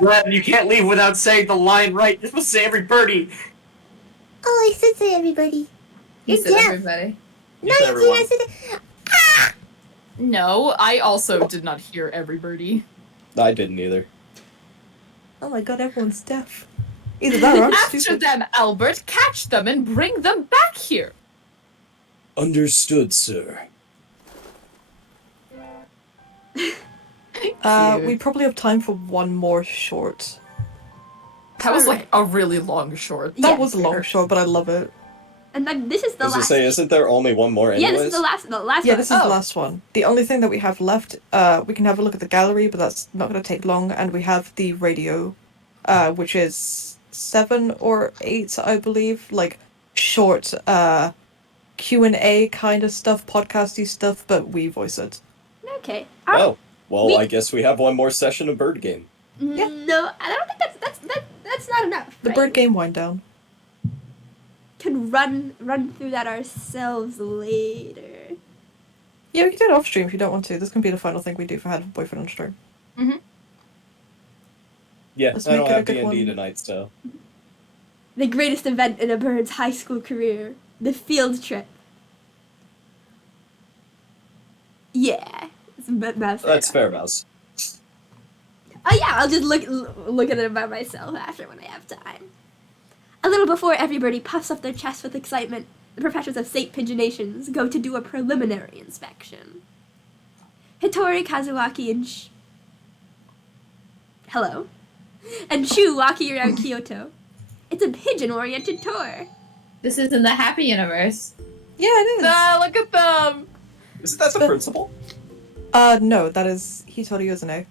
Ren, you can't leave without saying the line right. You're supposed to say every birdie. Oh, I said to everybody. You You're said deaf. everybody. No, said you didn't. I everyone. said it. No, I also did not hear every birdie. I didn't either. Oh my god, everyone's deaf. Either that or I'm After stupid. them, Albert, catch them and bring them back here! Understood, sir. We probably have time for one more short. That was like a really long short. That Yeah, was a long short, but I love it. And like, this is the I was gonna last. say, isn't there only one more anyways? Yeah, this is the last. The last. Yeah, one. this is the last one. The only thing that we have left, we can have a look at the gallery, but that's not going to take long. And we have the radio, which is 7 or 8, I believe, like short Q&A kind of stuff, podcasty stuff, but we voice it. Okay. Oh, well, We- I guess we have one more session of Bird Game. Yeah. No, I don't think that's not enough. The right? bird game wind down. Can run through that ourselves later. Yeah, we can do it off stream if you don't want to. This can be the final thing we do for Hatoful Boyfriend on stream. Yeah, Let's I don't make it a have good D&D one. tonight, so... The greatest event in a bird's high school career, the field trip. Yeah, it's mouse. That's fair, Mouse. Oh yeah, I'll just look at it by myself after when I have time. A little before everybody puffs up their chest with excitement, the professors of St. Pigeonations go to do a preliminary inspection. Hitori, Kazuaki, and Hello? And Shu walking around Kyoto. It's a pigeon-oriented tour. This is in the Happy Universe. Yeah, it is. Ah, look at them! Isn't that the But- principal? No, that is Hitori Uzune.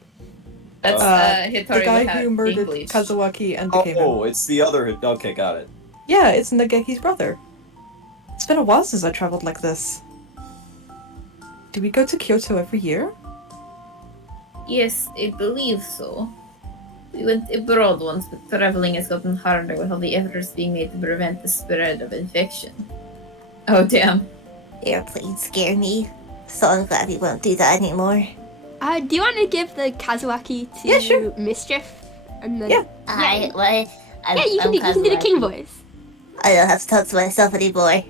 That's The Hitori guy without who murdered English. Kazuaki and became him. Oh, it's the other... Okay, got it. Yeah, it's Nageki's brother. It's been a while since I traveled like this. Do we go to Kyoto every year? Yes, I believe so. We went abroad once, but traveling has gotten harder with all the efforts being made to prevent the spread of infection. Oh, damn. Airplanes scare me, so I'm glad we won't do that anymore. Do you want to give the Kazuaki to Yeah, sure. Mischief? And then, Yeah. you can do the king voice. I don't have to talk to myself anymore.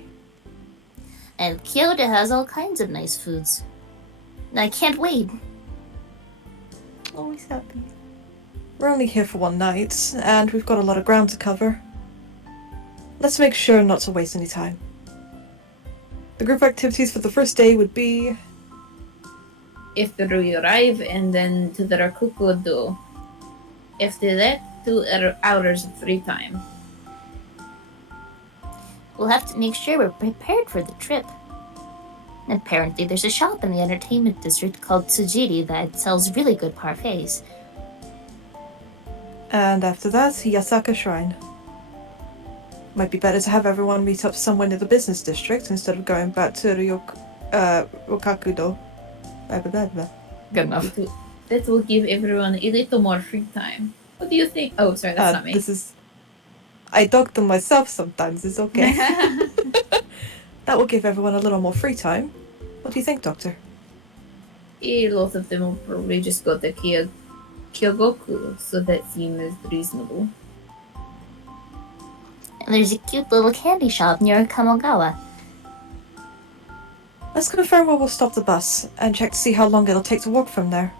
And Kyoto has all kinds of nice foods. I can't wait. Always happy. We're only here for one night, and we've got a lot of ground to cover. Let's make sure not to waste any time. The group activities for the first day would be... After we arrive, and then to the Rakuko-do. After that, 2 hours of free time. We'll have to make sure we're prepared for the trip. Apparently, there's a shop in the entertainment district called Tsujiri that sells really good parfaits. And after that, Yasaka Shrine. Might be better to have everyone meet up somewhere near the business district instead of going back to Rokakudo. Blah, blah, blah, blah. Good enough. That will give everyone a little more free time. What do you think? Oh, sorry, that's not me. This is... I talk to myself sometimes, it's okay. That will give everyone a little more free time. What do you think, Doctor? A lot of them will probably just go to Kyogoku, so that seems reasonable. And there's a cute little candy shop near Kamogawa. Let's confirm where we'll stop the bus and check to see how long it'll take to walk from there.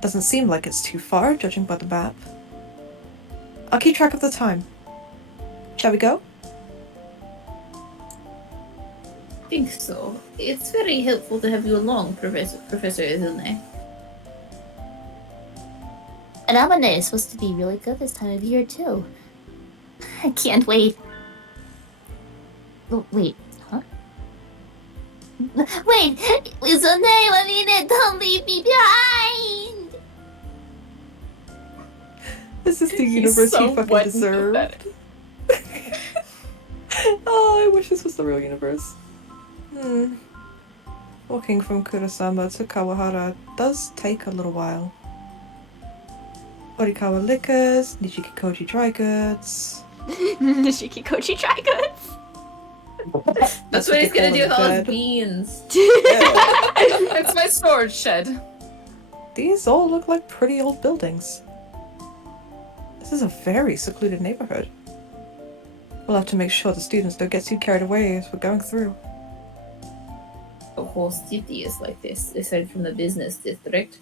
Doesn't seem like it's too far, judging by the map. I'll keep track of the time. Shall we go? I think so. It's very helpful to have you along, Professor, isn't it? And Amane is supposed to be really good this time of year, too. I can't wait. Oh, wait, huh? Wait! Uzune, Wamine, don't leave me behind! This is the He's universe so you fucking wet and deserve. pathetic. Oh, I wish this was the real universe. Walking from Kurosama to Kawahara does take a little while. Orikawa Liquors, Nishiki Koji Dry Goods. Nishiki Kochi Dry Goods. That's what he's gonna do with all his bed. beans. Yeah. It's my storage shed. These all look like pretty old buildings. This is a very secluded neighborhood. We'll have to make sure the students don't get too carried away as we're going through. The whole city is like this, aside from the business district.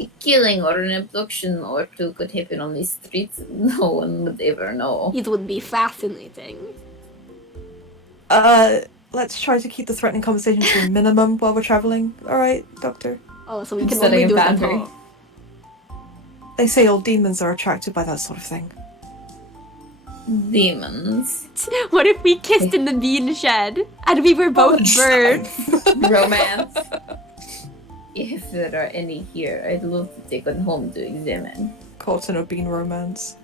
A killing or an abduction or two could happen on these streets. No one would ever know. It would be fascinating. Let's try to keep the threatening conversation to a minimum while we're traveling. Alright, Doctor? Oh, so we I'm can setting only a do it at boundary. home. They say old demons are attracted by that sort of thing. Demons. What if we kissed in the bean shed and we were both birds? Romance. If there are any here, I'd love to take one home to examine. Caught in a bean romance.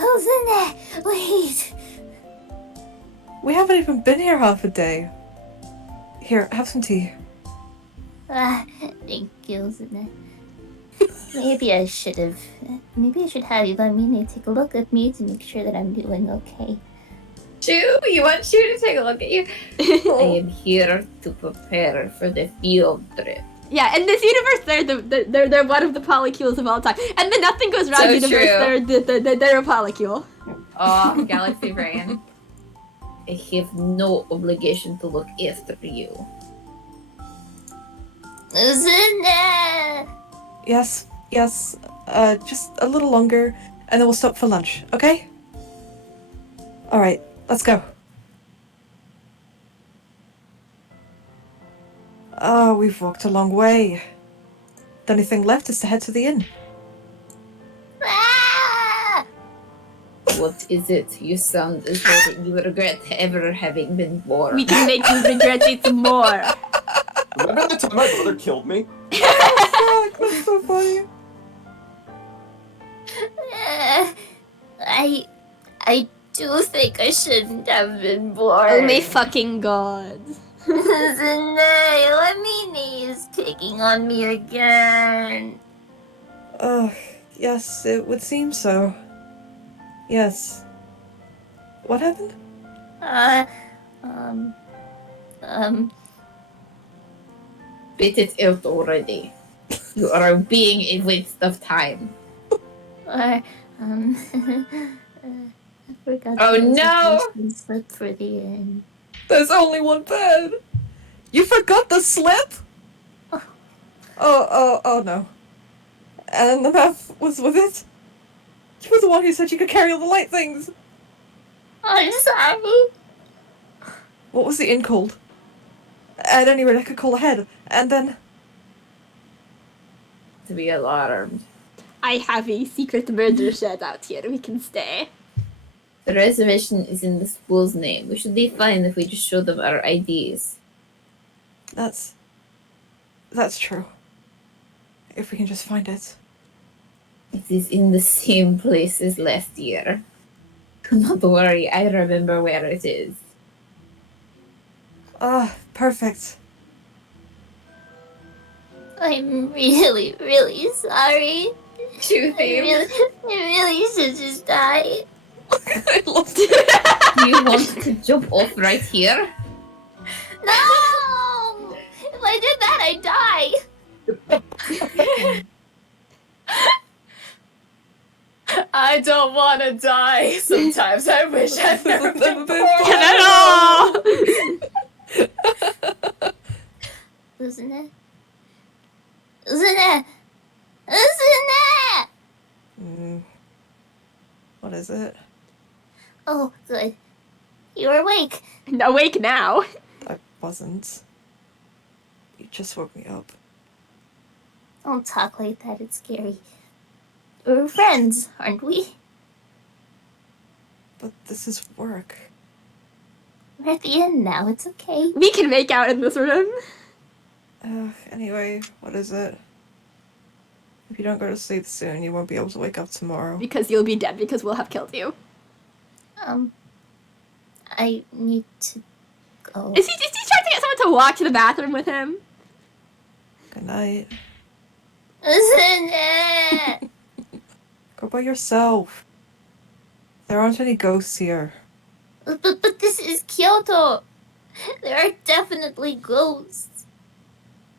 Uzune, wait! We haven't even been here half a day. Here, have some tea. Thank you, Uzune. Maybe I should have. Maybe I should have Ivamine take a look at me to make sure that I'm doing okay. Chew, you want Chew to take a look at you? I am here to prepare for the field trip. Yeah, in this universe, they're one of the polycules of all time. And then nothing goes wrong So universe, they're a polycule. Oh, Galaxy Brain. I have no obligation to look after you. Uzune! Yes, yes. Just a little longer, and then we'll stop for lunch, okay? Alright, let's go. Oh, we've walked a long way. The only thing left is to head to the inn. Ah! What is it? You sound as though you regret ever having been born. We can make you regret it more. Remember the time my brother killed me? Fuck, that's so funny. I do think I shouldn't have been born. Oh my fucking god. Uzune, Wamine is picking on me again. Yes, it would seem so. Yes. What happened? Spit it out already. You are being a waste of time. I forgot. Oh, to use the no! person slip for the inn. There's only one bed. You forgot the slip? Oh no. And the map was with it? You were the one who said you could carry all the light things. I'm sorry. What was the inn called? At any rate, I could call ahead, and then... To be alarmed. I have a secret murder shed out here. We can stay. The reservation is in the school's name. We should be fine if we just show them our IDs. That's true. If we can just find it. It is in the same place as last year. Do not worry, I remember where it is. Perfect. I'm really, really sorry. I really should just die. I loved it. Do you want to jump off right here? No! If I did that, I'd die. I don't want to die. Sometimes I wish I'd never been born At all! Usune? Usune! Usune! What is it? Oh, good. You're awake. Awake now. I wasn't. You just woke me up. Don't talk like that, it's scary. We're friends, aren't we? But this is work. We're at the end now, it's okay. We can make out in this room. Anyway, what is it? If you don't go to sleep soon, you won't be able to wake up tomorrow. Because you'll be dead because we'll have killed you. I need to go. Is he trying to get someone to walk to the bathroom with him? Good night. Usune! Go by yourself. There aren't any ghosts here. But this is Kyoto. There are definitely ghosts.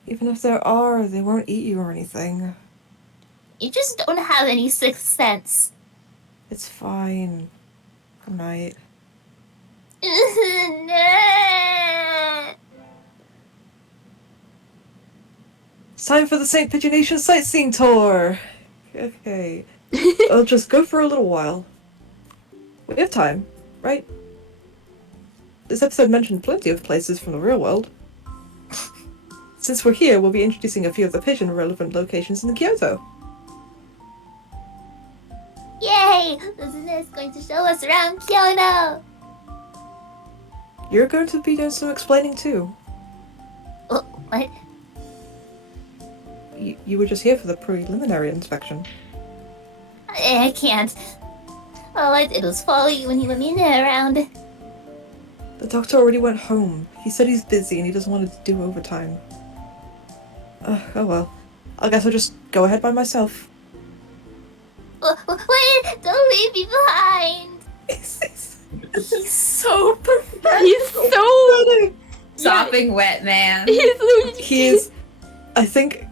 Even if there are, they won't eat you or anything. You just don't have any sixth sense. It's fine. Good night. Usune! It's time for the St. Pigeonation sightseeing tour! Okay. I'll just go for a little while. We have time, right? This episode mentioned plenty of places from the real world. Since we're here, we'll be introducing a few of the pigeon-relevant locations in Kyoto. Yay! Usune is going to show us around Kyoto! You're going to be doing some explaining too. What? You were just here for the preliminary inspection. I can't. All I did was follow you when you were meaning around. The doctor already went home. He said he's busy and he doesn't want to do overtime. Oh well. I guess I'll just go ahead by myself. Wait! Don't leave me behind! He's so pathetic. He's so... Sopping wet man. He is... I think...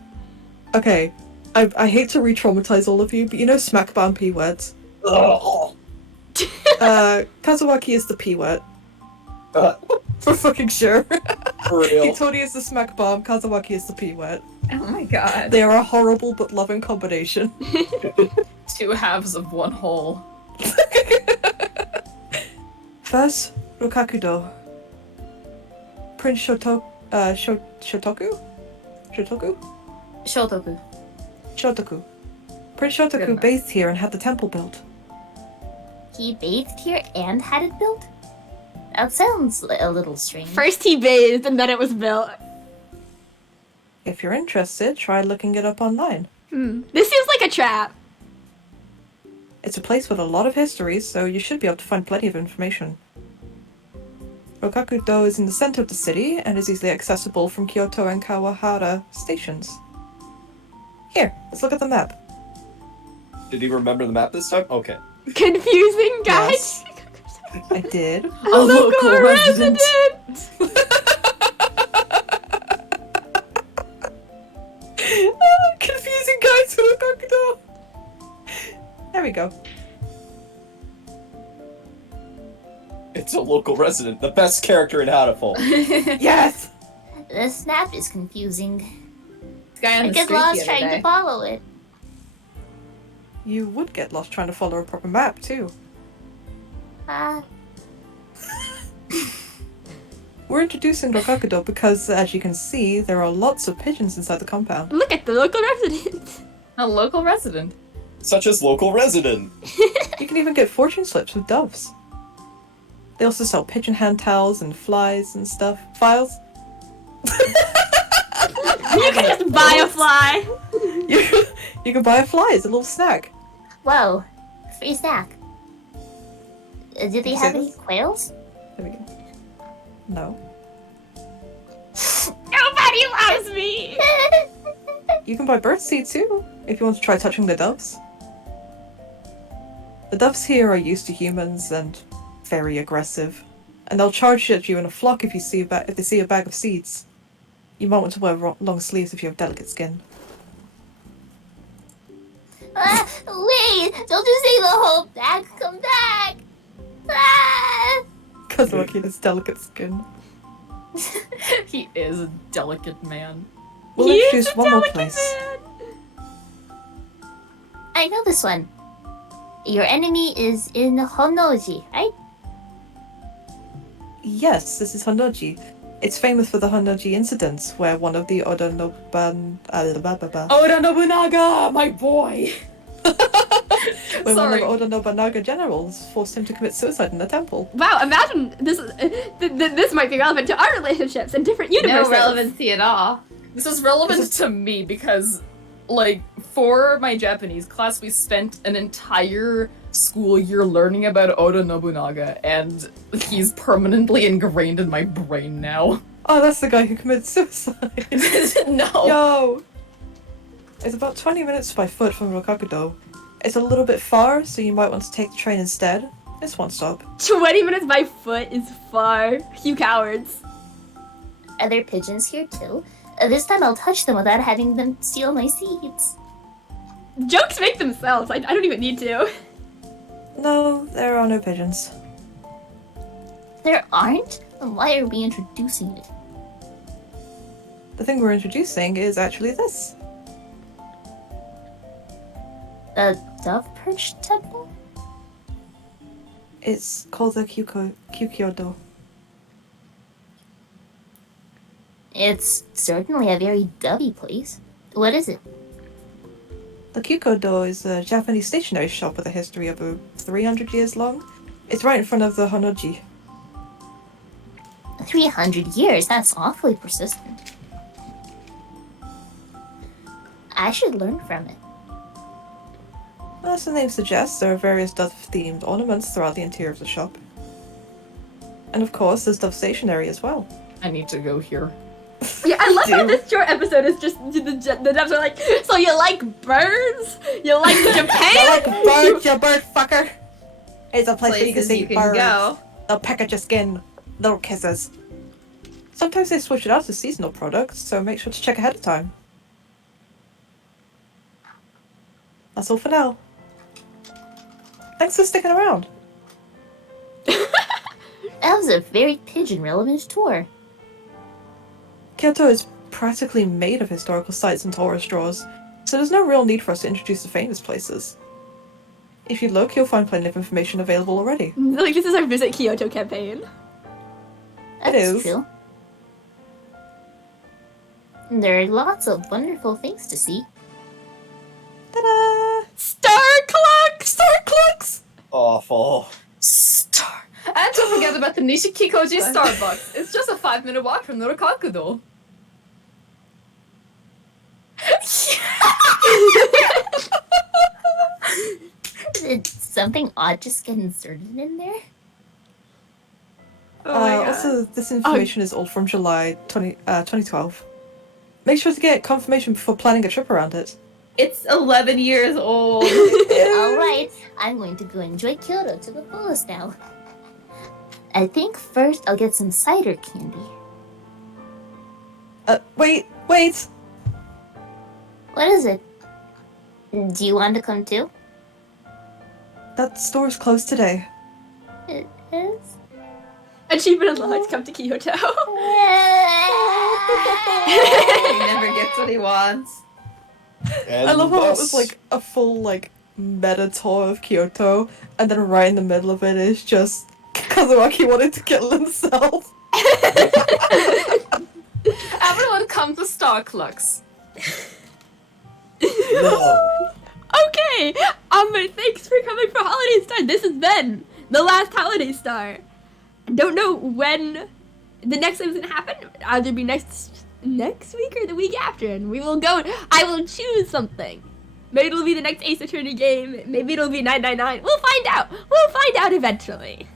Okay. I hate to re-traumatize all of you, but you know smack bomb P words? Kazuaki is the P word. For fucking sure. For real. Hitoni is the smack bomb, Kazuaki is the P word. Oh my god. They are a horrible but loving combination. Two halves of one whole. First, Rokakudo. Prince Shotoku? Shotoku? Shotoku. Shotoku. Prince Good Shotoku enough. bathed here and had the temple built. He bathed here and had it built? That sounds a little strange. First he bathed and then it was built. If you're interested, try looking it up online. This seems like a trap. It's a place with a lot of history, so you should be able to find plenty of information. Rokakudo is in the center of the city and is easily accessible from Kyoto and Kawahara stations. Here, let's look at the map. Did he remember the map this time? Okay. Confusing, guys. Yes. I did. A local resident. Confusing guys for Rokakudo. There we go. It's a local resident, the best character in Hatoful. Yes! The snap is confusing. This guy on I the get street lost the trying other to day. follow it. You would get lost trying to follow a proper map, too. We're introducing Rokakudo because, as you can see, there are lots of pigeons inside the compound. Look at the local resident. A local resident. Such as local resident. You can even get fortune slips with doves. They also sell pigeon hand towels and flies and stuff. Files. You can just buy a fly. You can buy a fly as a little snack. Whoa, free snack. Do they have Say any this? quails? There we go. No. Nobody loves me. You can buy birdseed too, if you want to try touching the doves. The doves here are used to humans and very aggressive, and they'll charge at you in a flock if they see a bag of seeds. You might want to wear long sleeves if you have delicate skin. Wait! Don't told you to say the whole back. Come back. Ah! Kazuraki and his delicate skin. He is a delicate man. We'll He is introduce a one more delicate place. man. I know this one. Your enemy is in Honoji, right? Yes, this is Honnoji. It's famous for the Honnoji incidents where one of the Oda Nobunaga, my boy. where one Sorry. of Oda Nobunaga generals forced him to commit suicide in the temple. Wow, imagine this. This might be relevant to our relationships in different universes. No relevancy at all. This is relevant This is- to me because, like, for my Japanese class, we spent an entire school year learning about Oda Nobunaga, and he's permanently ingrained in my brain now. Oh, that's the guy who committed suicide. No. Yo! It's about 20 minutes by foot from Rokakudo. It's a little bit far, so you might want to take the train instead. It's one stop. 20 minutes by foot is far. You cowards. Are there pigeons here too? This time I'll touch them without having them steal my seeds. Jokes make themselves. I don't even need to. No, there are no pigeons. There aren't? Then why are we introducing it? The thing we're introducing is actually this. A dove perch temple? It's called the Kyukyo-do. It's certainly a very dovey place. What is it? The Kyukyo-do is a Japanese stationery shop with a history of 300 years long. It's right in front of the Honnoji. 300 years? That's awfully persistent. I should learn from it. As the name suggests, there are various dove-themed ornaments throughout the interior of the shop. And of course, there's dove stationery as well. I need to go here. Yeah, I love how do. this short episode is just the devs are like, so you like birds? You like Japan? I like birds, you bird fucker! It's a place where you can Places see you can birds. go. They'll peck at your skin. Little kisses. Sometimes they switch it out to seasonal products, so make sure to check ahead of time. That's all for now. Thanks for sticking around. That was a very pigeon-relevant tour. Kyoto is practically made of historical sites and tourist draws, so there's no real need for us to introduce the famous places. If you look, you'll find plenty of information available already. Like, this is our Visit Kyoto campaign. That's is. true. There are lots of wonderful things to see. Ta-da! Star clock! Star clocks! Awful. Star. And don't forget about the Nishikikoji Starbucks. It's just a 5-minute walk from Norikakudo. Did something odd just get inserted in there? Oh my god. Also, this information is old from July 2012. Make sure to get confirmation before planning a trip around it. It's 11 years old. Alright, I'm going to go enjoy Kyoto to the fullest now. I think first I'll get some cider candy. Wait! What is it? Do you want to come too? That store's closed today. It is? Achievement unlocked, come to Kyoto. He never gets what he wants. And I love how it thus- was like a full meta tour of Kyoto, and then right in the middle of it is just Kazuaki wanted to kill himself. Everyone come to Starclux. No. Okay, thanks for coming for Holiday Star. This has been the last Holiday Star. I don't know when the next thing's gonna happen. Either be next week or the week after, and we will go. I will choose something. Maybe it'll be the next Ace Attorney game. Maybe it'll be 999. We'll find out. We'll find out eventually.